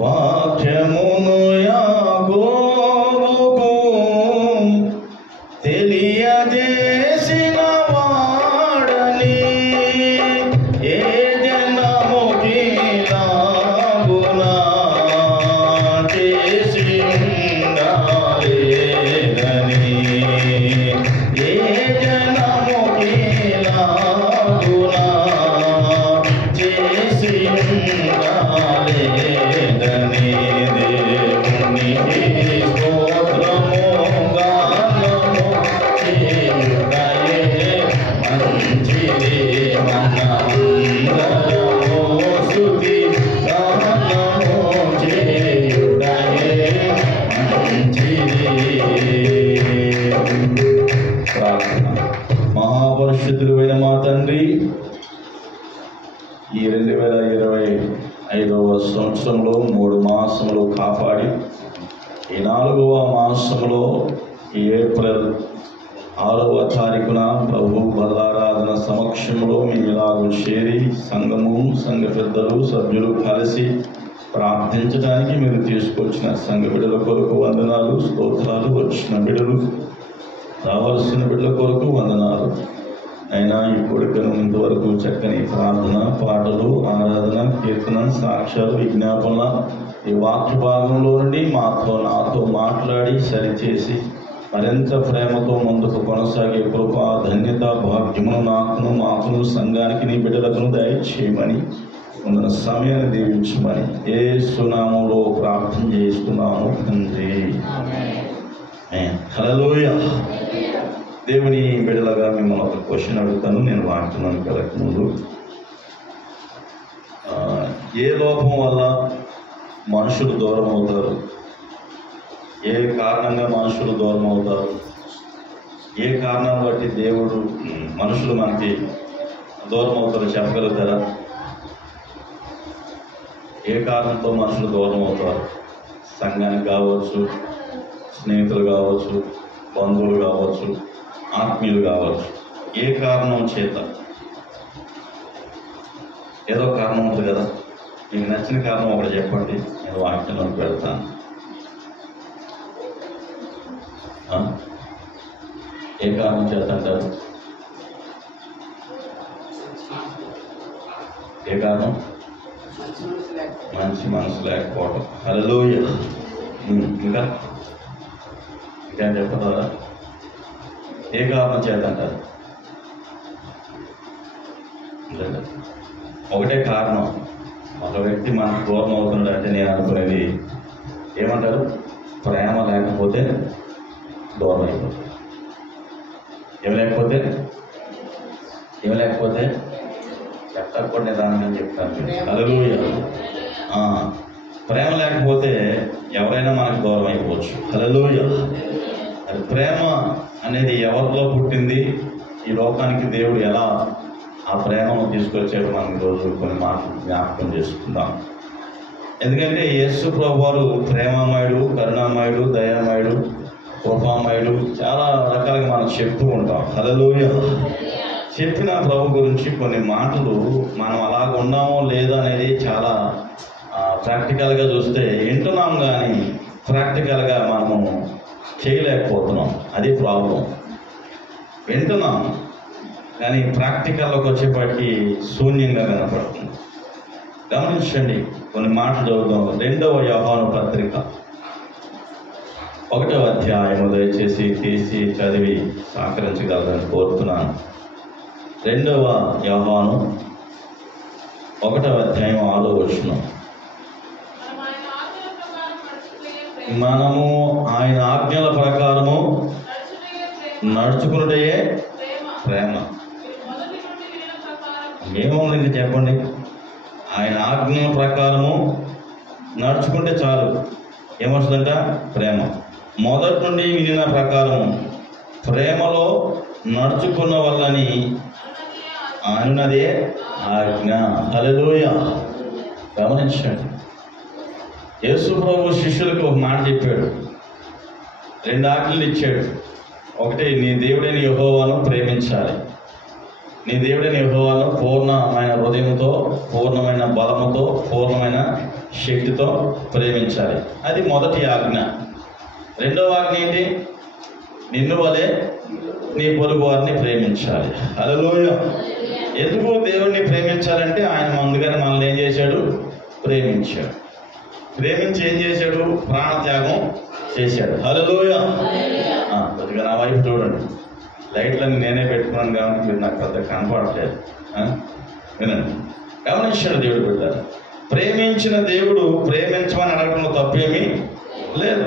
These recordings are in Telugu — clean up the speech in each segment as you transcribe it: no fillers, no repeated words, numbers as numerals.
వాక్యమును యాకోబుకు తెలియజేసిన వాడని ఏ జనముకి లాగునా చేసి ఉండాలేదని ఏ జనముకి లాగునా చేసి ఉండాలేదని దేవునికి స్తోత్రము గానము చేయుటయే మంచిది మనందరము స్తుతి గానము చేయుటయే మంచిది. ప్రార్థన. మహాపరిశుద్ధుడైన మా తండ్రి, ఈ 2025వ సంవత్సరంలో 3 మాసములు కాపాడి ఈ 4వ మాసంలో ఈ ఏప్రిల్ 6వ తారీఖున ప్రభు బలారాధన సమక్షంలో మేము ఇలాగ చేరి సంఘము, సంఘ పెద్దలు, సభ్యులు కలిసి ప్రార్థించడానికి మీరు తీసుకొచ్చిన సంఘ బిడ్డల కొరకు వందనాలు, స్తోత్రాలు. వచ్చిన బిడ్డలు, రావాల్సిన బిడ్డల కొరకు వందనాలు. అయినా ఈ కొడుకును ఇంతవరకు చక్కని ప్రార్థన, పాటలు, ఆరాధన, కీర్తన, సాక్ష్యాలు, విజ్ఞాపన ఈ వాక్య భాగంలో నుండి నాతో మాట్లాడి సరిచేసి మరింత ప్రేమతో ముందుకు కొనసాగే కృప, ధన్యత, భాగ్యమును నాకును, మాకును, సంఘానికి, నీ బిడ్డలకును దయచేయమని ఉన్న సమయాన్ని దీవించమని యేసు నామములో ప్రార్థన చేస్తున్నాను తండ్రి. హల్లెలూయా. దేవుని బిడ్డలుగా మిమ్మల్ని ఒక క్వశ్చన్ అడుగుతాను. నేను వాడుతున్నాను కరెక్ట్ ముందు. ఏ లోపం వల్ల మనుషులు దూరం అవుతారు? ఏ కారణంగా మనుషులు దూరం అవుతారు? ఏ కారణాన్ని బట్టి దేవుడు మనుషులు మనకి దూరం అవుతారో చెప్పగలుగుతారా? ఏ కారణంతో మనుషులు దూరం అవుతారు? సంఘానికి కావచ్చు, స్నేహితులు కావచ్చు, బంధువులు కావచ్చు, ఆత్మీయులు కావచ్చు. ఏ కారణం చేత? ఏదో కారణం ఉంటుంది కదా. మీకు నచ్చిన కారణం ఒకటి చెప్పండి, నేను వాక్యంలోకి వెళ్తాను. ఏ కారణం చేత అంటారు? ఏ కారణం? మంచి మనసు లేకపోవడం. హల్లెలూయా. ఇంకా ఇంకేం చెప్పగలరా? ఏ కారణం చేత అంటారు? ఒకటే కారణం. ఒక వ్యక్తి మనకు దూరం అవుతున్నాడు అంటే నేను అనుకునేది ఏమంటారు? ప్రేమ లేకపోతే దూరం అయిపోతుంది. ఏమి లేకపోతే చెప్పకుండా నిదానంగా చెప్తాను. హల్లెలూయా. ప్రేమ లేకపోతే ఎవరైనా మనకు దూరం అయిపోవచ్చు. హల్లెలూయా. అది ప్రేమ అనేది ఎవరిలో పుట్టింది? ఈ లోకానికి దేవుడు ఎలా ఆ ప్రేమను తీసుకొచ్చాడు మనం ఈరోజు కొన్ని మాటలు జ్ఞాపకం చేసుకుందాం. ఎందుకంటే యేసు ప్రభు వారు ప్రేమామయుడు, కరుణామయుడు, దయామయుడు, కృపామయుడు చాలా రకాలుగా మనం చెప్తూ ఉంటాం. హల్లెలూయా. చెప్పిన ప్రభు గురించి కొన్ని మాటలు మనం అలాగ ఉన్నామో లేదో అనేది చాలా ప్రాక్టికల్గా చూస్తే వింటున్నాం, కానీ ప్రాక్టికల్గా మనము చేయలేకపోతున్నాం. అది ప్రాబ్లం. వింటున్నాం కానీ ప్రాక్టికల్లోకి వచ్చేప్పటికీ శూన్యంగా కనపడుతుంది. గమనించండి, కొన్ని మాటలు చదువుదాం. 2వ యోహాను పత్రిక 1వ అధ్యాయము దయచేసి తీసి చదివి సహకరించగలరని కోరుతున్నాను. 2వ యోహాను 1వ అధ్యాయం 6వ వచనం. మనము ఆయన ఆజ్ఞల ప్రకారము నడుచుకున్నటే ప్రేమ. ఏముంది ఇంక చెప్పండి? ఆయన ఆజ్ఞల ప్రకారము నడుచుకుంటే చాలు. ఏమొస్తుందంట? ప్రేమ. మొదటి నుండి వినిన ప్రకారం ప్రేమలో నడుచుకున్న వల్లని అనున్నదే ఆజ్ఞ. హల్లెలూయా. గమనించండి, యేసు ప్రభు శిష్యులకు ఒక మాట చెప్పాడు, 2 ఆజ్ఞలు ఇచ్చాడు. ఒకటి, నీ దేవుడైన యెహోవాను ప్రేమించాలి, నీ దేవుడైన యెహోవాను పూర్ణమైన హృదయంతో, పూర్ణమైన బలముతో, పూర్ణమైన శక్తితో ప్రేమించాలి. అది మొదటి ఆజ్ఞ. రెండవ ఆజ్ఞ ఏంటి? నిన్ను వలె నీ పొరుగు వారిని ప్రేమించాలి. హల్లెలూయా. ఎందుకు దేవుడిని ప్రేమించాలంటే ఆయన ముందుగానే మనల్ని ఏం చేశాడు? ప్రేమించాడు. ప్రేమించి ఏం చేశాడు? ప్రాణత్యాగం చేశాడు. హల్లెలూయా. కొద్దిగా నా వైపు చూడండి. లైట్లన్నీ నేనే పెట్టుకున్నాను కాబట్టి మీరు నాకు పెద్ద కనపడట్లేదు. వినండి, గమనించాడు దేవుడు పెట్టారు. ప్రేమించిన దేవుడు ప్రేమించమని అడగడంలో తప్పేమీ లేదు.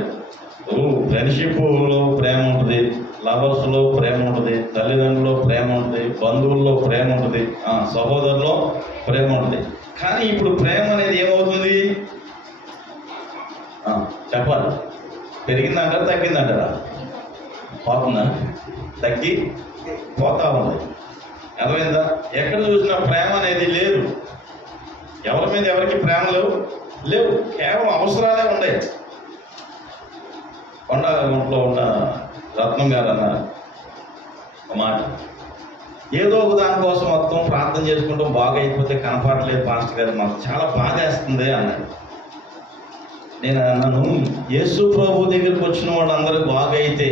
ఫ్రెండ్షిప్లో ప్రేమ ఉంటుంది, లవర్స్లో ప్రేమ ఉంటుంది, తల్లిదండ్రుల్లో ప్రేమ ఉంటుంది, బంధువుల్లో ప్రేమ ఉంటుంది, సహోదరులో ప్రేమ ఉంటుంది. కానీ ఇప్పుడు ప్రేమ అనేది ఏమవుతుంది? చెప్పాలి. పెరిగిందంటారా తగ్గిందంటారా? పోతుందా? తగ్గి పోతా ఉంది. అర్థమైందా? ఎక్కడ చూసినా ప్రేమ అనేది లేదు. ఎవరి మీద ఎవరికి ప్రేమ లేవు. కేవలం అవసరాలే ఉన్నాయి. కొండగుంట్లో ఉన్న రత్నం గారు అన్నారు ఒక మాట, ఏదో ఒక దానికోసం మొత్తం ప్రార్థన చేసుకుంటాం, బాగా అయిపోతే కనపడలేదు పాస్టర్ గారు, మాకు చాలా బాధ వేస్తుంది అన్నాడు. నేను అన్నాను, యేసు ప్రభు దగ్గరికి వచ్చిన వాళ్ళందరూ బాగా అయితే,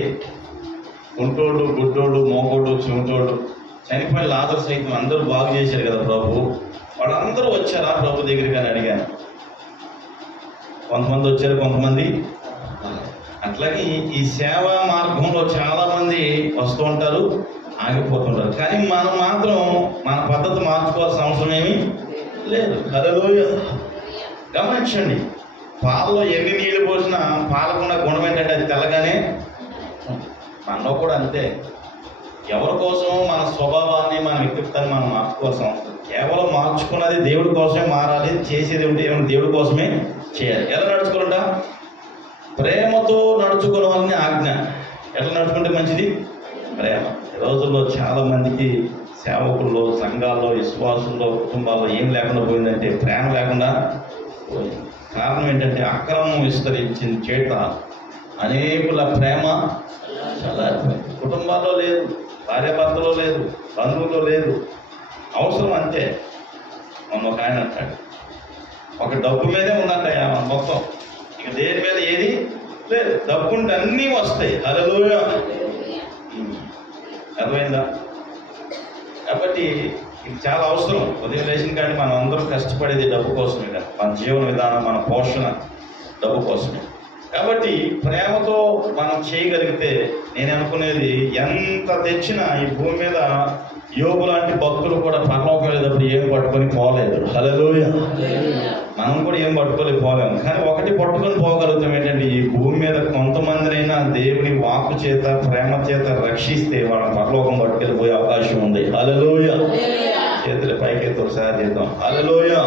గుంటోడు, గుడ్డోడు, మోగోడు, చెవిటోడు, చనిపోయిన లాజరు సైతం అందరూ బాగు చేశారు కదా ప్రభు, వాళ్ళందరూ వచ్చారా ప్రభు దగ్గరికి అని అడిగాను. కొంతమంది వచ్చారు, కొంతమంది. అట్లాగే ఈ సేవా మార్గంలో చాలా మంది వస్తూ ఉంటారు, ఆగిపోతుంటారు. కానీ మనం మాత్రం మన పద్ధతి మార్చుకోవాల్సిన అవసరం ఏమీ లేదు. హల్లెలూయా. గమనించండి, పాలలో ఎన్ని నీళ్ళు పోసినా పాలకున్న గుణం ఏంటంటే అది తెల్లగానే. మనలో కూడా అంతే. ఎవరి కోసం మన స్వభావాన్ని, మన వ్యక్తిత్వాన్ని మనం మార్చుకోవాల్సిన అవసరం. కేవలం మార్చుకున్నది దేవుడి కోసమే మారాలి. చేసేది ఏమైనా దేవుడి కోసమే చేయాలి. ఎలా నడుచుకుంటా? ప్రేమతో నడుచుకోవాలని ఆజ్ఞ. ఎట్లా నడుచుకుంటే మంచిది? ప్రేమ. ఈ రోజుల్లో చాలా మందికి సేవకుల్లో, సంఘాల్లో, విశ్వాసుల్లో, కుటుంబాల్లో ఏం లేకుండా పోయిందంటే ప్రేమ లేకుండా పోయింది. కారణం ఏంటంటే అక్రమం విస్తరించిన చేత అనేకుల ప్రేమ చల్లారిపోయింది. కుటుంబాల్లో లేదు, భార్యాభర్తలో లేదు, బంధువుల్లో లేదు. అవసరం అంతే. మొన్న ఒక ఆయన అంటాడు, ఒక డబ్బు మీదే ఉందంట మొత్తం, ఇక దేని మీద ఏది లేదు. డబ్బు ఉంటే అన్నీ వస్తాయి. హల్లెలూయా. అర్థమైందా? కాబట్టి ఇది చాలా అవసరం. ఉదయం లేచిన కానీ మనం అందరం కష్టపడేది డబ్బు కోసమే కదా. మన జీవన విధానం, మన పోషణ డబ్బు కోసమే. కాబట్టి ప్రేమతో మనం చేయగలిగితే, నేను అనుకునేది ఎంత తెచ్చినా ఈ భూమి మీద యోబు లాంటి భక్తులు కూడా పరలోకం వెళ్ళేటప్పుడు ఏం పట్టుకొని పోలేదు. హల్లెలూయా. మనం కూడా ఏం పట్టుకొని పోలేము. కానీ ఒకటి పట్టుకొని పోగలుగుతాం ఏంటంటే, ఈ భూమి మీద కొంతమందినైనా దేవుని వాక్కు చేత, ప్రేమ చేత రక్షిస్తే వాళ్ళ పరలోకం పట్టుకెళ్ళిపోయే అవకాశం ఉంది. హల్లెలూయా. చేతులు పైకెత్తి ఒకసారి చేద్దాం. హల్లెలూయా.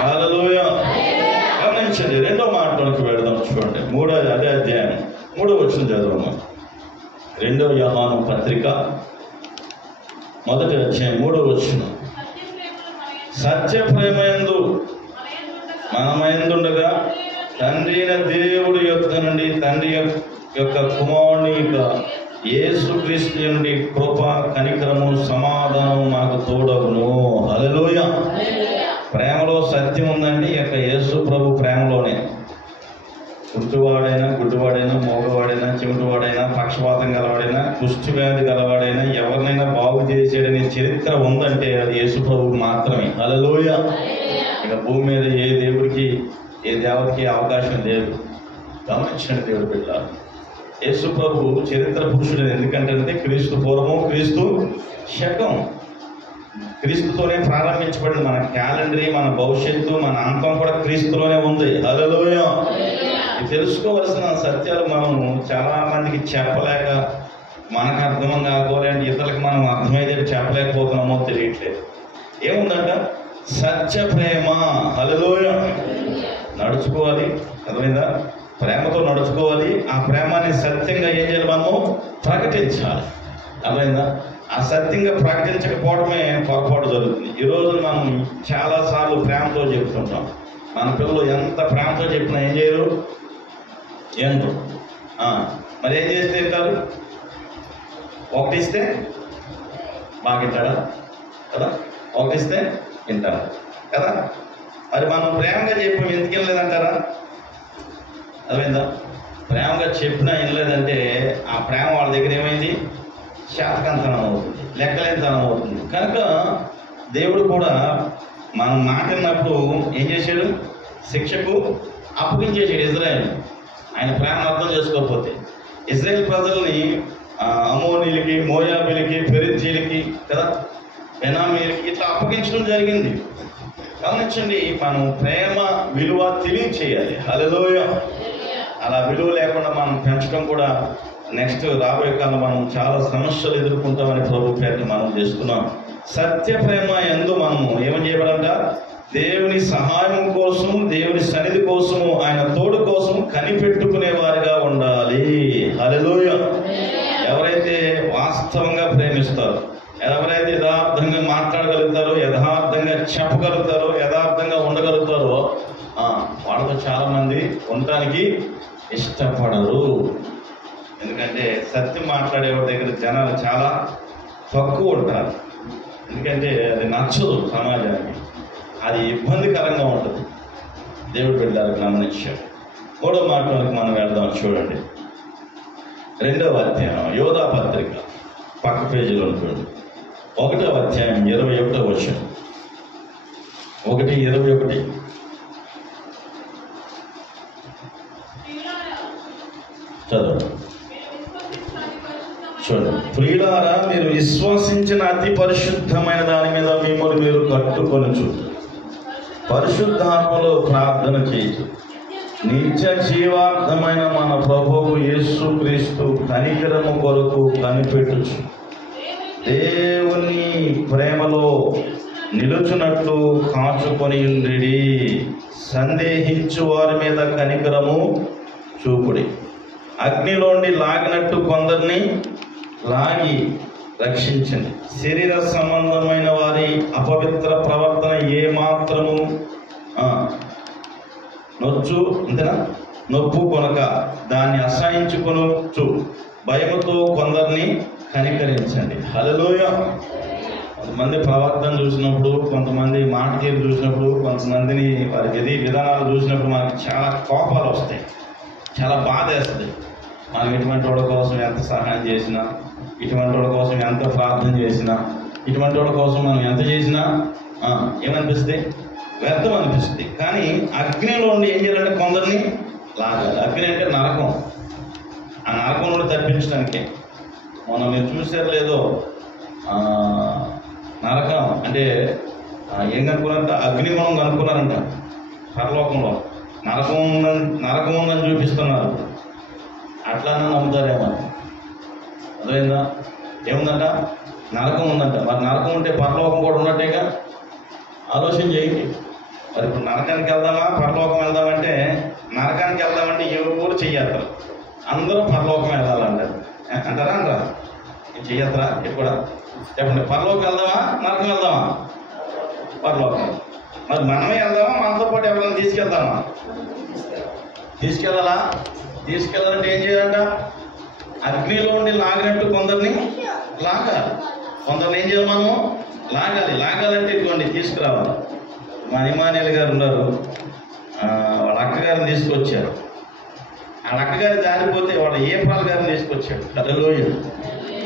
హల్లెలూయా. గమనించండి, రెండో మాటలోకి వెళదాం. చూడండి, అదే అధ్యాయం 3వ వచనం చదువుదాం. 2వ యోహాను పత్రిక 1వ అధ్యాయం 3వ వచనం. సత్య ప్రేమయందు మనమైందుండగా తండ్రి అయిన దేవుడి యొక్క నుండి, తండ్రి యొక్క కుమారుని యొక్క యేసుక్రీస్తు నుండి కృప, కనికరము, సమాధానం మాకు తోడవును. హల్లెలూయా. ప్రేమలో సత్యం ఉందండి. యొక్క యేసు ప్రభు ప్రేమలోనే కుంటువాడైనా, గుడ్డివాడైనా, మోగవాడైనా, చెవిటివాడైనా, పక్షపాతం గలవాడైనా, కుష్టి వ్యాధి గలవాడైనా ఎవరినైనా బాగు చేసేయడనే చరిత్ర ఉందంటే అది యేసు ప్రభువు మాత్రమే. హల్లెలూయా. ఇక భూమి మీద ఏ దేవుడికి, ఏ దేవతకి అవకాశం లేదు. గమనించండి దేవుడి బిడ్డ, యేసు ప్రభు చరిత్ర పురుషుడు. ఎందుకంటే క్రీస్తు పూర్వము, క్రీస్తు శకం. క్రీస్తుతోనే ప్రారంభించబడింది. మన క్యాలెండరీ, మన భవిష్యత్తు, మన అంతం కూడా క్రీస్తులోనే ఉంది. హల్లెలూయా. తెలుసుకోవలసిన సత్యాలు మనం చాలా మందికి చెప్పలేక, మనకు అర్థం కాకపోలేంటి, ఇతరులకు మనం అర్థమైతే చెప్పలేకపోతున్నామో తెలియట్లేదు. ఏముందంట? సత్య ప్రేమ. హల్లెలూయా. నడుచుకోవాలి. అర్థమైందా? ప్రేమతో నడుచుకోవాలి. ఆ ప్రేమాన్ని సత్యంగా ఏం చేయాలి? మనము ప్రకటించాలి. అర్థమైందా? ఆ సత్యంగా ప్రకటించకపోవడమే పొరపాటు జరుగుతుంది. ఈరోజు మనం చాలాసార్లు ప్రేమతో చెప్తుంటాం. మన పిల్లలు ఎంత ప్రేమతో చెప్పినా ఏం చేయరు? ఏంటో మరి ఏం చేస్తే తింటారు? ఒకటి ఇస్తే బాగా వింటాడా కదా? ఒకటిస్తే వింటాడా కదా? మరి మనం ప్రేమగా చెప్పి ఎందుకు వినలేదంటారా? అర్థమైందా? ప్రేమగా చెప్పినా వినలేదంటే ఆ ప్రేమ వాళ్ళ దగ్గర ఏమైంది? శాతకంతనం అవుతుంది, లెక్కలేనితనం అవుతుంది. కనుక దేవుడు కూడా మనం మాట విన్నప్పుడు ఏం చేశాడు? శిక్షకు అప్పగించేసాడు ఇజ్రాయేల్. ఆయన ప్రేమ అర్థం చేసుకోకపోతే ఇజ్రాయేల్ ప్రజల్ని అమోనీలకి, మోయాబీలకి, పెరిజ్జీలకి కదా, ఎనామీలకి ఇట్లా అప్పగించడం జరిగింది. గమనించండి, మనం ప్రేమ విలువ తెలియచేయాలి. హల్లెలూయా. అలా విలువ లేకుండా మనం పెంచడం కూడా నెక్స్ట్ రాబోయే కాలంలో మనం చాలా సమస్యలు ఎదుర్కొంటామని ప్రభు పేరుని మనం చేస్తున్నాం. సత్య ప్రేమ యందు మనము ఏమని చేయబడాలంట? దేవుని సహాయం కోసం, దేవుని సన్నిధి కోసము, ఆయన తోడు కోసం కనిపెట్టుకునే వారిగా ఉండాలి. హల్లెలూయా. ఎవరైతే వాస్తవంగా ప్రేమిస్తారో, ఎవరైతే యథార్థంగా మాట్లాడగలుగుతారో, యథార్థంగా చెప్పగలుగుతారో, యథార్థంగా ఉండగలుగుతారో వాళ్ళతో చాలా మంది ఉండటానికి ఇష్టపడరు. ఎందుకంటే సత్యం మాట్లాడే వాడి దగ్గర జనాలు చాలా తక్కువ ఉంటారు. ఎందుకంటే అది నచ్చదు సమాజానికి, అది ఇబ్బందికరంగా ఉంటుంది. దేవుడు బిడ్డలకు గమనించాడు. 3వ మాటలోకి మనం వెళ్దాం. చూడండి, 2వ అధ్యాయం యోధా పత్రిక పక్క పేజీలో ఉంటుంది. 1వ అధ్యాయం 21వ వచనం. 1:21 చదవండి. చూడండి, ప్రియులారా, మీరు విశ్వసించిన అతి పరిశుద్ధమైన దాని మీద మిమ్మల్ని మీరు కట్టుకొనుచు పరిశుద్ధాత్మలో ప్రార్థన చేయొచ్చు. నిత్య జీవార్థమైన మన ప్రభువు యేసు క్రీస్తు కనికరము కొరకు కనిపెట్టుచు దేవుని ప్రేమలో నిలుచున్నట్లు కాచుకొని ఉండి సందేహించు వారి మీద కనికరము చూపుడి. అగ్నిలోండి లాగినట్టు కొందరిని లాగి రక్షించండి. శరీర సంబంధమైన వారి అపవిత్ర ప్రవర్తన ఏమాత్రము నొప్పు కొనక దాన్ని అసహించుకొనుచు భయముతో కొందరిని కనికరించండి. హల్లెలూయా. కొంతమంది ప్రవర్తన చూసినప్పుడు, కొంతమంది మాట తీరు చూసినప్పుడు, కొంతమందిని వారి విధానాలు చూసినప్పుడు మనకి చాలా కోపాలు వస్తాయి, చాలా బాధ వేస్తుంది. మనం ఇటువంటి వాళ్ళ కోసం ఎంత సహాయం చేసినా, ఇటువంటి వాళ్ళ కోసం ఎంత ప్రార్థన చేసినా, ఇటువంటి వాళ్ళ కోసం మనం ఎంత చేసినా ఏమనిపిస్తుంది? వ్యర్థం అనిపిస్తుంది. కానీ అగ్నిలో ఉండి ఏం చేయాలంటే కొందరిని లాగాలి. అగ్ని అంటే నరకం. ఆ నరకం నుండి తప్పించడానికే. మనం మీరు చూసారు లేదో, నరకం అంటే ఏం కనుక్కున్నారంట? అగ్నిగుణం కనుక్కున్నారంట. పరలోకంలో నరకం ఉందని చూపిస్తున్నారు. అట్లానే నమ్ముతారేమో. అర్థమైందా? ఏముందంట? నరకం ఉందంట. మరి నరకం ఉంటే పరలోకం కూడా ఉన్నట్టేగా. ఆలోచన చేయండి. మరి ఇప్పుడు నరకానికి వెళ్దామా, పరలోకం వెళ్దామంటే, నరకానికి వెళ్దామంటే ఎవరు చెయ్యత్తారు, అందరూ పరలోకం వెళ్ళాలంటారు. అంటారా? అంటారా? చెయ్యత్తరా? ఎప్పుడు చెప్పండి. పరలోకం వెళ్దామా, నరకం వెళ్దామా? పరలోకం. మరి మనమే వెళ్దామా, మనతో పాటు ఎవరైనా తీసుకెళ్దామా? తీసుకెళ్ళాలా? తీసుకెళ్ళాలంటే ఏం చేయాలంట? అగ్నిలో ఉండి లాగినట్టు కొందరిని లాగాలి. కొందరిని ఏం చేయాలి? మనము లాగాలి. లాగాలంటే ఇటువంటి తీసుకురావాలి. మా ఇమానియల్ గారు ఉన్నారు, వాళ్ళ అక్కగారిని తీసుకొచ్చారు. వాళ్ళ అక్కగారు జారిపోతే వాళ్ళ ఏప్రాల్ గారిని తీసుకొచ్చాడు. హల్లెలూయా.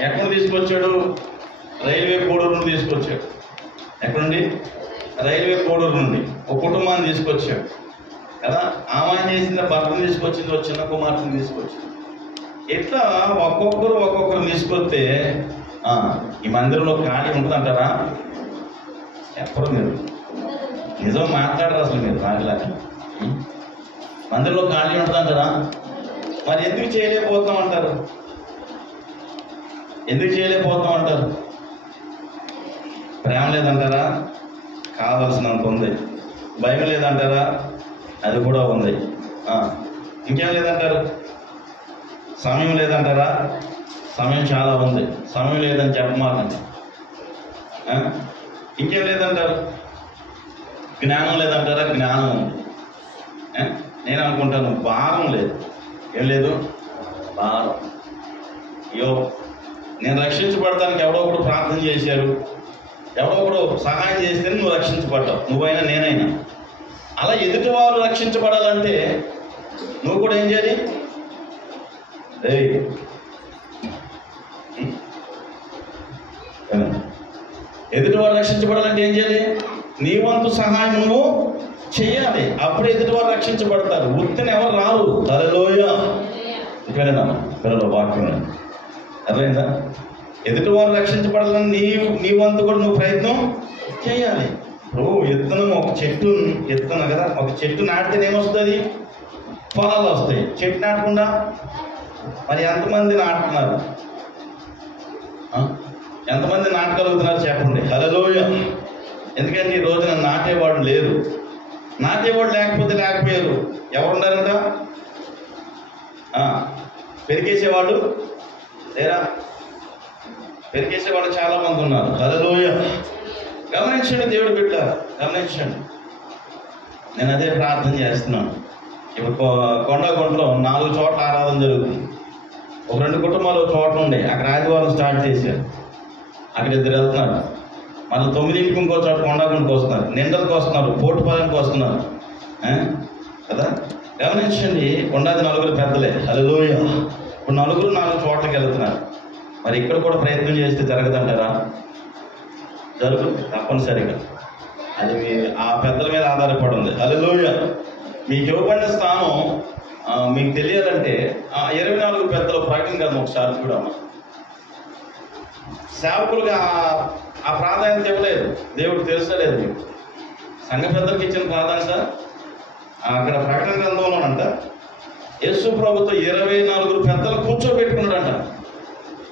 ఎక్కడ తీసుకొచ్చాడు? రైల్వే కోడూరు నుండి తీసుకొచ్చాడు. ఎక్కడుండి? రైల్వే కోడూరు నుండి ఒక కుటుంబాన్ని తీసుకొచ్చాడు కదా. ఆమె చేసిన భర్తను తీసుకొచ్చింది, ఒక చిన్న కుమార్తెని తీసుకొచ్చింది. ఇట్లా ఒక్కొక్కరు తీసుకొస్తే ఈ మందిరంలో ఖాళీ ఉంటుందంటారా? ఎప్పుడు మీరు నిజం మాట్లాడరు అసలు. మీరు రాజులాగా మందిరంలో ఖాళీ ఉంటుందంటారా? మరి ఎందుకు చేయలేకపోతాం అంటారు? ఎందుకు చేయలేకపోతాం అంటారు? ప్రేమ లేదంటారా? కావాల్సినంత ఉంది. భయం లేదంటారా? అది కూడా ఉంది. ఇంకేం లేదంటారు? సమయం లేదంటారా? సమయం చాలా ఉంది. సమయం లేదని చెప్పమాకండి. ఇంకేం లేదంటారు? జ్ఞానం లేదంటారా? జ్ఞానం ఉంది. నేను అనుకుంటాను భారం లేదు. ఏం లేదు? భారం. నేను రక్షించబడటానికి ఎవడో ఒకడు ప్రార్థన చేశారు, ఎవడో ఒకడు సహాయం చేస్తేనే నువ్వు రక్షించబడ్డావు, నువ్వైనా నేనైనా. అలా ఎదుటి వారు రక్షించబడాలంటే నువ్వు కూడా ఏం చేయాలి? ఎదుటి వారు రక్షించబడాలంటే ఏం చేయాలి? నీ వంతు సహాయం నువ్వు చెయ్యాలి. అప్పుడు ఎదుటి వారు రక్షించబడతారు. ఉత్తిని ఎవరు రారు. హల్లెలూయా. ఇక్కడేనా పిల్లలు వాక్యం అర్థమైందా? ఎదుటి వారు రక్షించబడాలని నీ వంతు కూడా నువ్వు ప్రయత్నం చేయాలి. ఇప్పుడు విత్తనం ఒక చెట్టు విత్తనం కదా, ఒక చెట్టు నాటితే ఏమొస్తుంది? ఫలాలు వస్తాయి. చెట్టు నాటకుండా మరి ఎంతమంది నాటుతున్నారు? ఎంతమంది నాటగలుగుతున్నారు చెప్పండి? హల్లెలూయా. ఎందుకంటే ఈ రోజున నాటేవాడు లేరు. నాటేవాడు లేకపోయారు. ఎవరున్నారంట? పెరికేసేవాడు లేరా? పెరికేసేవాడు చాలా మంది ఉన్నారు. హల్లెలూయా. గమనించండి దేవుడు బిడ్డ, గమనించండి. నేను అదే ప్రార్థన చేస్తున్నాను. ఇప్పుడు కొండగుంటలో 4 చోట్ల ఆరాధన జరుగుతుంది. ఒక 2 కుటుంబాలు ఒక చోట ఉండే అక్కడ ఆదివారం స్టార్ట్ చేశారు. అక్కడ 2 వెళ్తున్నారు. మళ్ళీ 9ంటికి ఇంకో చోట కొండగుంటకు వస్తున్నారు, నిండలకు వస్తున్నారు, పోటుపాలెంకి వస్తున్నారు కదా. గమనించండి, కొండాది 4 పెద్దలే. హల్లెలూయా. ఇప్పుడు 4 చోట్లకి వెళ్తున్నారు. మరి ఇక్కడ కూడా ప్రయత్నం చేస్తే జరగదంటారా? జరుగుతుంది తప్పనిసరిగా. అది ఆ పెద్దల మీద ఆధారపడి ఉంది. హల్లెలూయా. మీకు ఇవ్వబడిన స్థానం మీకు తెలియాలంటే 24 పెద్దల ప్రకటన కదా ఒకసారి చూడమ్మా. సేవకులుగా ఆ ప్రాధాన్యత ఇవ్వలేదు. దేవుడు తెలుసలేదు మీకు. సంఘ పెద్దలకు ఇచ్చిన ప్రాధాన్యత అక్కడ ప్రకటన గ్రంథంలోనంట యేసు ప్రభుతో 24 పెద్దలు కూర్చోబెట్టుకున్నాడంట.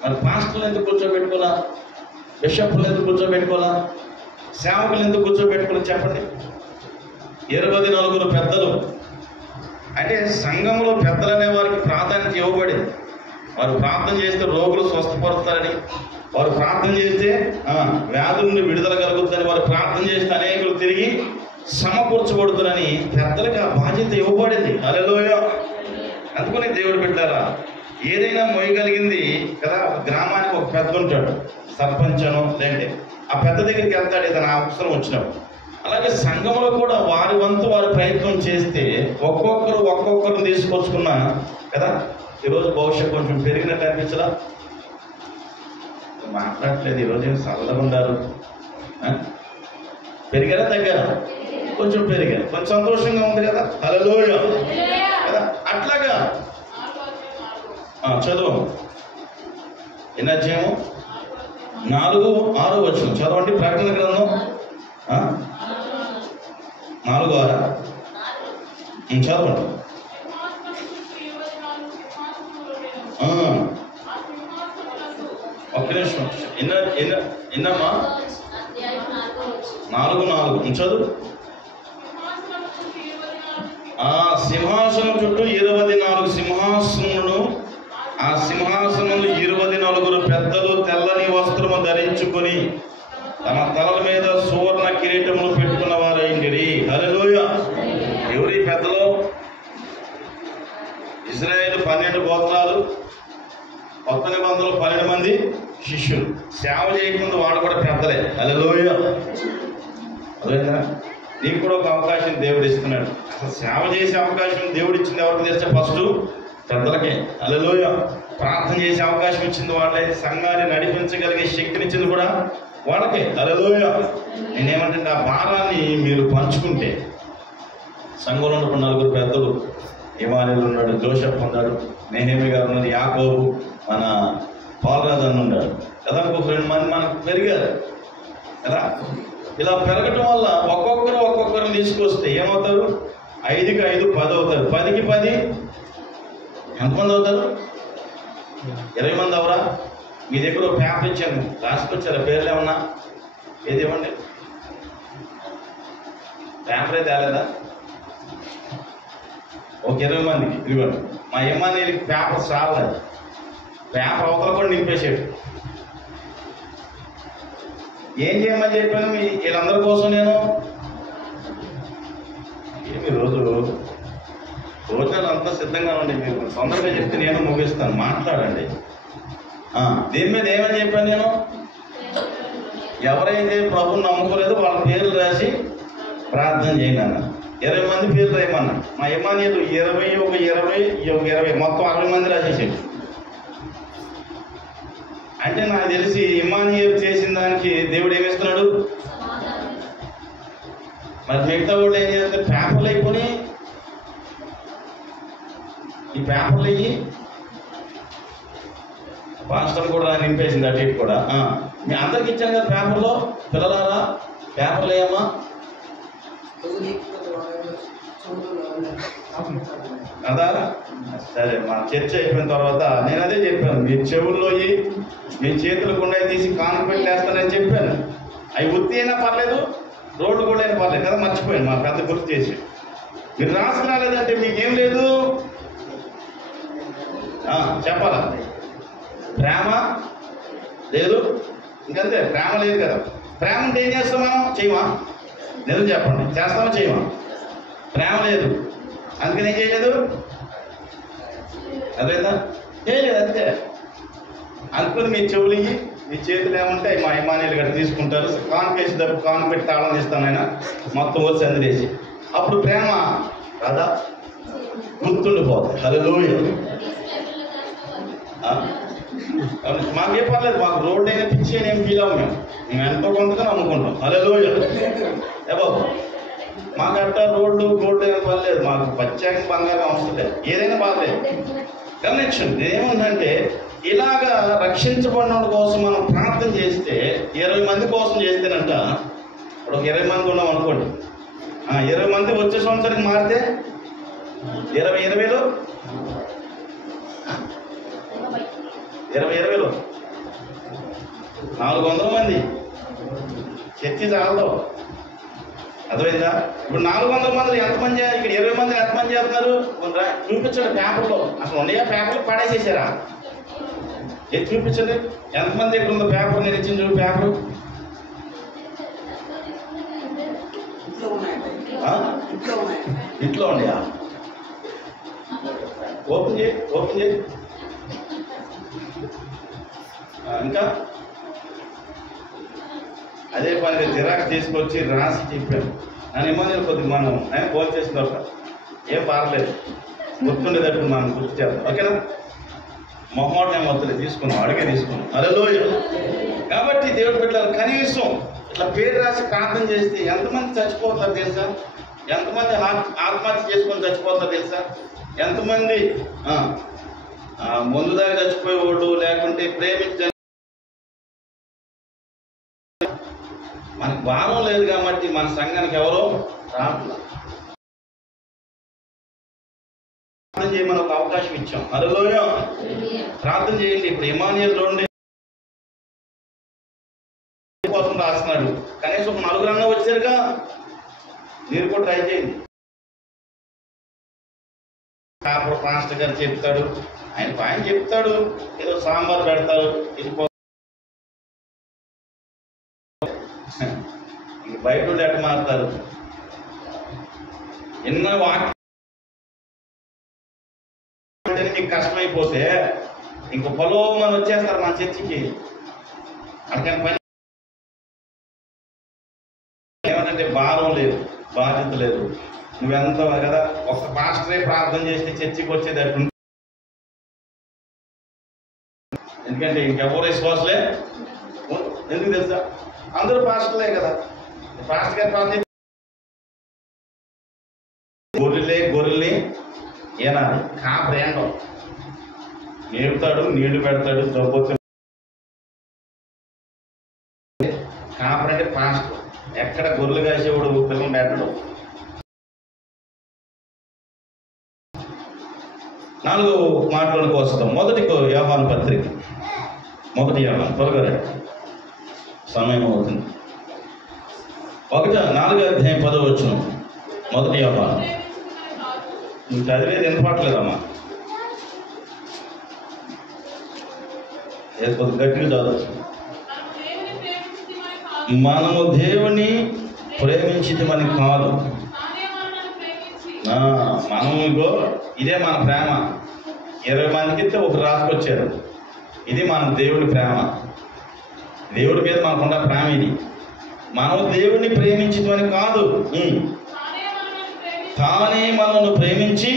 మరి పాస్టర్లు ఎందుకు కూర్చోబెట్టుకోవాలా? బిషప్లు ఎందుకు కూర్చోబెట్టుకోవాలా? సేవకులు ఎందుకు కూర్చోబెట్టుకోవాలి చెప్పండి? 24 పెద్దలు అంటే సంఘంలో పెద్దలు అనే వారికి ప్రాధాన్యత ఇవ్వబడింది. వారు ప్రార్థన చేస్తే రోగులు స్వస్థపరుస్తారని, వారు ప్రార్థన చేస్తే వ్యాధుల నుండి విడుదల కలుగుతుందని, వారు ప్రార్థన చేస్తే అనేకులు తిరిగి సమకూర్చబడుతుందని పెద్దలకు ఆ బాధ్యత ఇవ్వబడింది. హల్లెలూయా. అందుకని దేవుడు పెట్టారా, ఏదైనా మోయగలిగింది కదా. గ్రామానికి ఒక పెద్ద ఉంటాడు, సర్పంచ్ అనో లేదంటే ఆ పెద్ద దగ్గరికి వెళ్తాడు ఏదైనా అవసరం వచ్చినప్పుడు. అలాగే సంఘంలో కూడా వారి వంతు వారు ప్రయత్నం చేస్తే ఒక్కొక్కరు తీసుకొచ్చుకున్నా కదా. ఈరోజు భవిష్యత్తు కొంచెం పెరిగినట్టు అనిపించదా? మాట్లాడట్లేదు. ఈరోజు ఏం చల్లగా ఉండారు? పెరిగారా తగ్గారా? కొంచెం పెరిగారు. కొంచెం సంతోషంగా ఉంది కదా. హల్లెలూయా కదా. అట్లాగా చదువు. ఎన్ని అధ్యాయము? 4:6 వచనం చదవండి. ప్రకటన గ్రంథం 4:6 చదవండి. ఒక్క నిమిషం. ఎన్నమ్మా? 4:4 చదువు. సింహాసనం చుట్టూ 24 సింహాసనములను, ఆ సింహాసనంలో 24 పెద్దలు తెల్లని వస్త్రము ధరించుకొని తమ తలల మీద సువర్ణ కిరీటములు పెట్టుకున్న వారైంది. హల్లెలూయా. ఎవరి పెద్దలు? ఇశ్రాయేలు 12 గోత్రాలు, కొత్త నిబంధనలు 12 మంది శిష్యులు. సేవ చేయకముందు వాడు కూడా పెద్దలే. హల్లెలూయా. అదేనా? నీకు కూడా ఒక అవకాశం దేవుడు ఇస్తున్నాడు. అసలు సేవ చేసే అవకాశం దేవుడు ఇచ్చింది ఎవరికి తెలిస్తే ఫస్ట్ పెద్దలకే. హల్లెలూయా. ప్రార్థన చేసే అవకాశం ఇచ్చింది వాళ్ళే. సంఘాన్ని నడిపించగలిగే శక్తినిచ్చింది కూడా వాళ్ళకే. హల్లెలూయా. నేనేమంటే ఆ భారాన్ని మీరు పంచుకుంటే, సంఘంలో ఉన్న 4 పెద్దలు, ఇమానుయేలు ఉన్నాడు, జోసెఫ్ ఉన్నాడు, నెహెమి గారు ఉన్నాడు, యాకోబు, మన పాల్రాజు అని ఉన్నాడు కదా. ఒక 2 మంది మనకు పెరిగారు కదా. ఇలా పెరగటం వల్ల ఒక్కొక్కరిని తీసుకొస్తే ఏమవుతారు? 5కి 5 10 అవుతారు. 10కి 10 ఎంతమంది అవుతారు? 20 మంది అవరా? మీ దగ్గర ఒక పేపర్ ఇచ్చాను, రాసుకొచ్చారా? పేర్లు ఏమన్నా? ఏది ఇవ్వండి. పేపరే తేలేదా? ఒక 20 మందికి ఇవ్వండి. మా ఇమ్మానుయేలుకి పేపర్ చాలదు. పేపర్ అవతల కూడా నింపేసాడు. ఏం చేయమని చెప్పాను వీళ్ళందరి కోసం నేను? ఏమి రోజునాలు అంతా సిద్ధంగా ఉండి మీరు తొందరగా చెప్తే నేను ముగిస్తాను. మాట్లాడండి. దీని మీద ఏమని చెప్పాను నేను? ఎవరైతే ప్రభుని నమ్ముకోలేదో వాళ్ళ పేర్లు రాసి ప్రార్థన చేయండి అన్న. 20 మంది పేర్లు రాయమన్నా. మా ఇమానియలు 20 మొత్తం 60 మంది రాసేసాడు. అంటే నాకు తెలిసి ఇమానియలు చేసిన దానికి దేవుడు ఏమిస్తున్నాడు? మరి మిగతా వాళ్ళు ఏం చేస్తారు? పేపర్లు అయిపోయి ఈ పేపర్లు అయ్యి పాస్టర్ కూడా నింపేసింది అటు ఇటు కూడా. మీ అందరికి ఇచ్చాను కదా పేపర్లో. పిల్లలారా పేపర్లు ఏమా కదా? సరే, మా చర్చ అయిపోయిన తర్వాత నేను అదే చెప్పాను, మీ చెవుల్లో మీ చేతులకు ఉండే తీసి కాన్పెట్ వేస్తానని చెప్పాను. అవి ఉత్తి అయినా పర్లేదు, రోడ్డు కూడా అయినా పర్లేదు కదా. మర్చిపోయాను, మా పెద్ద గుర్తు చేసి. మీరు రాసుకురాలేదంటే మీకేం లేదు చెప్పాలా? ప్రేమ లేదు, ఇంకంతే. ప్రేమ లేదు కదా. ప్రేమ అంటే ఏం చేస్తాం మనం? చేయమా? నిజం చెప్పండి, చేస్తామా చేయమా? ప్రేమ లేదు, అందుకని ఏం చేయలేదు. అదేదా చేయలేదు, అంతే. అనుకుని మీ చెవులు ఇయ్యి, మీ చేతులు ఏమంటే మా ఇమానియలు గట్ట తీసుకుంటారు. కాన్కేసి దప్పు కాన్పెట్టి తాళం ఇస్తాను ఆయన, మొత్తం వచ్చి అందిలేసి. అప్పుడు ప్రేమ రాదా? గుర్తుండిపోతుంది. హల్లెలూయా. మాకేం పర్లేదు, మాకు రోడ్డు అయినా పిచ్చి అని ఏం ఫీల్ అవ్వం. మేము ఎంతో కొంతగా నమ్ముకుంటాం. హల్లెలూయా. ఏ బాబు, మాకు అట్లా రోడ్డు అయినా పర్లేదు, మాకు ప్రత్యేక బంగారం వస్తుంది, ఏదైనా బాధలేదు. గమనించండి, ఏముందంటే ఇలాగా రక్షించబడిన కోసం మనం ప్రార్థన చేస్తే 20 మంది కోసం చేస్తేనంట. ఇప్పుడు ఒక 20 మంది ఉన్నాం అనుకోండి, 20 మంది వచ్చే సంవత్సరానికి మారితే 20లో 400 మంది చర్చి చాలదు. అర్థమైందా? ఇప్పుడు 400 మంది ఎంతమంది? ఇక్కడ 20 మంది ఎంతమంది చేస్తున్నారు? చూపించండి పేపర్లో. అసలు ఉన్నాయా పేపర్లు? పాడేసేసారా? ఏది చూపించండి, ఎంతమంది ఇక్కడ ఉందో పేపర్. నేను ఇచ్చిన చూడు పేపరు. ఇంట్లో ఉన్నాయా? ఓపెన్ చేయి. ఇంకా అదే పనిగా జిరాక్స్ తీసుకొచ్చి రాసి చెప్పాను. నన్ను ఇమానియల్ కొద్దిగా మనం ఫోన్ చేసిన తర్వాత ఏం పారలేదు, గుర్తుండేటట్టు మనం గుర్తు చేద్దాం. ఓకేనా? మొహమాట ఏమవుతుంది, తీసుకున్నాం, అడిగే తీసుకున్నాం. హల్లెలూయా. కాబట్టి దేవుడు బిడ్డలు కనీసం ఇట్లా పేరు రాసి ప్రార్థన చేస్తే ఎంతమంది చచ్చిపోతారు తెలుసా? ఎంతమంది ఆత్మహత్య చేసుకొని చచ్చిపోతారు తెలుసా? ఎంతమంది ముందు దాకా చచ్చిపోయేవాళ్ళు, లేకుంటే ప్రేమించ మనకు భావం లేదు కాబట్టి మన సంఘానికి ఎవరో రావట్లేదు. ప్రార్థన చేయమని ఒక అవకాశం ఇచ్చాం. హల్లెలూయా. ప్రార్థన చేయండి. ఇప్పుడు ఇమానియల్ రోడ్డు కోసం రాస్తున్నాడు, కనీసం ఒక 4 వచ్చారుగా, మీరు కూడా ట్రై చేయండి. కాపుడు పాస్టర్ గారు చెప్తాడు, ఆయన చెప్తాడు, ఏదో సాంబార్ పెడతాడు, బయట ఎట్ట మారుతారు. ఎన్న వాక్యం మీకు కష్టమైపోతే ఇంకో పొలో మనం వచ్చేస్తారు మన చర్చికి. అక్కడికి పని ఏమంటే భారం లేదు, బాధ్యత లేదు. నువ్వెంత కదా, ఒక పాస్టరే ప్రార్థన చేస్తే చర్చికి వచ్చేది అట్టు. ఎందుకంటే ఇంకెవరు విశ్వాసలే. ఎందుకు తెలుసా? అందరూ పాస్టర్లే కదా. పాస్టర్ గారి ప్రార్థన గొర్రెల్ని ఏనాడు కాపరేండం నేర్పుతాడు, నీళ్లు పెడతాడు, జబ్బొచ్చు. కాపరంటే పాస్టర్. ఎక్కడ గొర్రెలు కాసేవాడు పిల్లలు పెట్టడు. 4 మాటలకు వస్తాం. మొదటి యోహాను పత్రిక, 1 యోహాను, త్వరగా సమయం అవుతుంది. 4వ అధ్యాయం 10వ వచనం. 1 యోహాను. నువ్వు చదివేది ఎంత పట్టలేదమ్మా? కొద్ది గట్టిగా చదవచ్చు. మనము దేవుని ప్రేమించితమని కాదు, మనము ఇదే మన ప్రేమ. 20 మందికి ఇస్తే ఒకరు రాసుకొచ్చారు. ఇది మన దేవుడి ప్రేమ. దేవుడి మీద మనకున్న ప్రేమ ఇది. మనం దేవుడిని ప్రేమించమని కాదు, తానే మనల్ని ప్రేమించి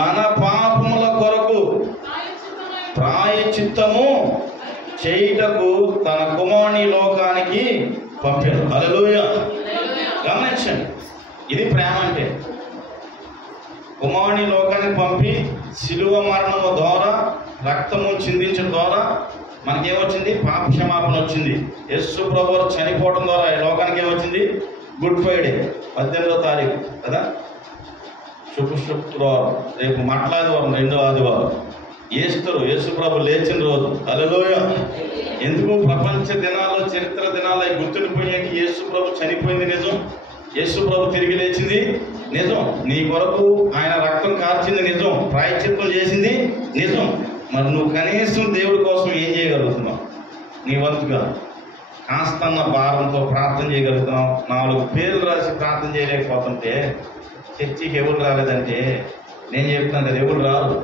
మన పాపముల కొరకు ప్రాయశ్చిత్తము చేయుటకు తన కుమారుని లోకానికి పంపాడు. హల్లెలూయా. గమనించండి, ఇది ప్రేమ అంటే. కుమారుని లోకానికి పంపి శిలువ మరణము ద్వారా, రక్తము చిందించడం ద్వారా మనకేమొచ్చింది? పాప క్షమాపణ వచ్చింది. యేసు ప్రభువు చనిపోవడం ద్వారా ఈ లోకానికి ఏమొచ్చింది? గుడ్ ఫ్రైడే 18వ తారీఖు కదా, శుక్రవారం, రేపు మట్లాదివారం, 2వ ఆదివారం, ఈస్టర్, యేసు ప్రభు లేచిన రోజు. హల్లెలూయా. ఎందుకు? ప్రపంచ దినాల్లో, చరిత్ర దినాల్లో గుర్తుండిపోయాక యేసు ప్రభు చనిపోయింది నిజం, యేసు ప్రభు తిరిగి లేచింది నిజం, నీ కొరకు ఆయన రక్తం కార్చింది నిజం, ప్రాయశ్చిత్తం చేసింది నిజం. మరి నువ్వు కనీసం దేవుడి కోసం ఏం చేయగలుగుతున్నావు? నీ వంతుగా కాస్తన్న భారంతో ప్రార్థన చేయగలుగుతున్నావు. 4 పేర్లు రాసి ప్రార్థన చేయలేకపోతుంటే చర్చికి ఎవరు రాలేదంటే నేను చెప్తున్నాను కదా, ఎవరు రాదు.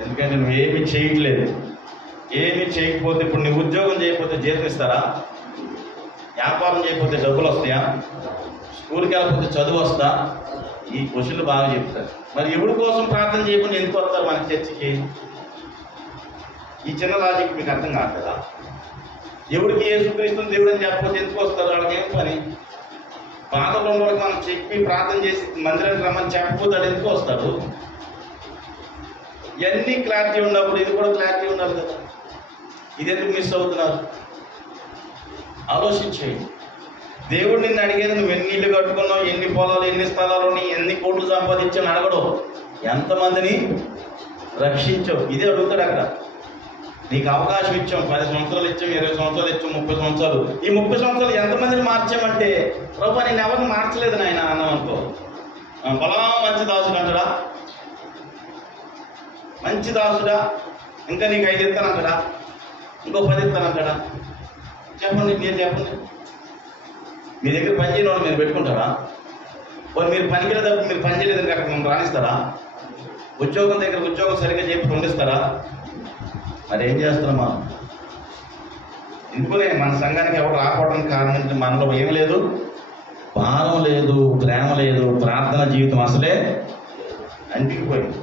ఎందుకంటే నువ్వేమీ చేయట్లేదు. ఏమీ చేయకపోతే, ఇప్పుడు నీ ఉద్యోగం చేయకపోతే జీతం ఇస్తారా? వ్యాపారం చేయకపోతే డబ్బులు వస్తాయా? స్కూల్కి వెళ్ళకపోతే చదువు వస్తా? ఈ క్వశ్చన్లు బాగా చెప్తారు. మరి ఎవరి కోసం ప్రార్థన చేయకుండా ఎందుకు వస్తారు మన చర్చికి? ఈ చిన్న లాజిక్ మీకు అర్థం కావట్లేదా? ఎవరికి యేసుక్రీస్తుని దేవుడు అని చెప్పకపోతే ఎందుకు వస్తారు? వాళ్ళకి ఏం పని? పాతలో వరకు మనం చెప్పి ప్రార్థన చేసి మందిరానికి రమ్మని చెప్పకపోతే ఎందుకు వస్తారు? ఇవన్నీ క్లారిటీ ఉన్నప్పుడు ఇది కూడా క్లారిటీ ఉండాలి కదా. ఇది ఎందుకు మిస్ అవుతున్నారు? ఆలోచించేయండి. దేవుడు నిన్ను అడిగేది నువ్వు ఎన్ని ఇళ్ళు కట్టుకున్నావు, ఎన్ని పొలాలు, ఎన్ని స్థలాలు, ఎన్ని కోట్లు సంపాదించావు అడగడు. ఎంతమందిని రక్షించావు, ఇదే అడుగుతాడు అక్కడ. నీకు అవకాశం ఇచ్చాం, 10 సంవత్సరాలు ఇచ్చాం, 20 సంవత్సరాలు ఇచ్చాం, 30 సంవత్సరాలు. ఈ 30 సంవత్సరాలు ఎంతమందిని మార్చామంటే, ప్రభు నేను ఎవరిని మార్చలేదు నాయన అన్నాం అనుకో, బలా మంచి దాసుడు అంటాడా? మంచి దాసుడా? ఇంకా నీకు 5 ఇస్తానంటాడా? ఇంకో 10 ఇస్తానంటాడా? చెప్పండి, మీరు చెప్పండి. మీ దగ్గర పని చేయని వాళ్ళు మీరు పెట్టుకుంటారా? వాళ్ళు మీరు పనికి వెళ్ళేటప్పుడు మీరు పని చేయలేదని అక్కడ మనం రాణిస్తారా? ఉద్యోగం దగ్గర ఉద్యోగం సరిగ్గా చెప్పి పంపిస్తారా? మరి ఏం చేస్తున్నామా? ఎందుకునే మన సంఘానికి ఎవరు రాకపోవడానికి కారణం మనలో ఏం లేదు, భారం లేదు, ప్రేమ లేదు, ప్రార్థన జీవితం అసలే అంటికిపోయింది.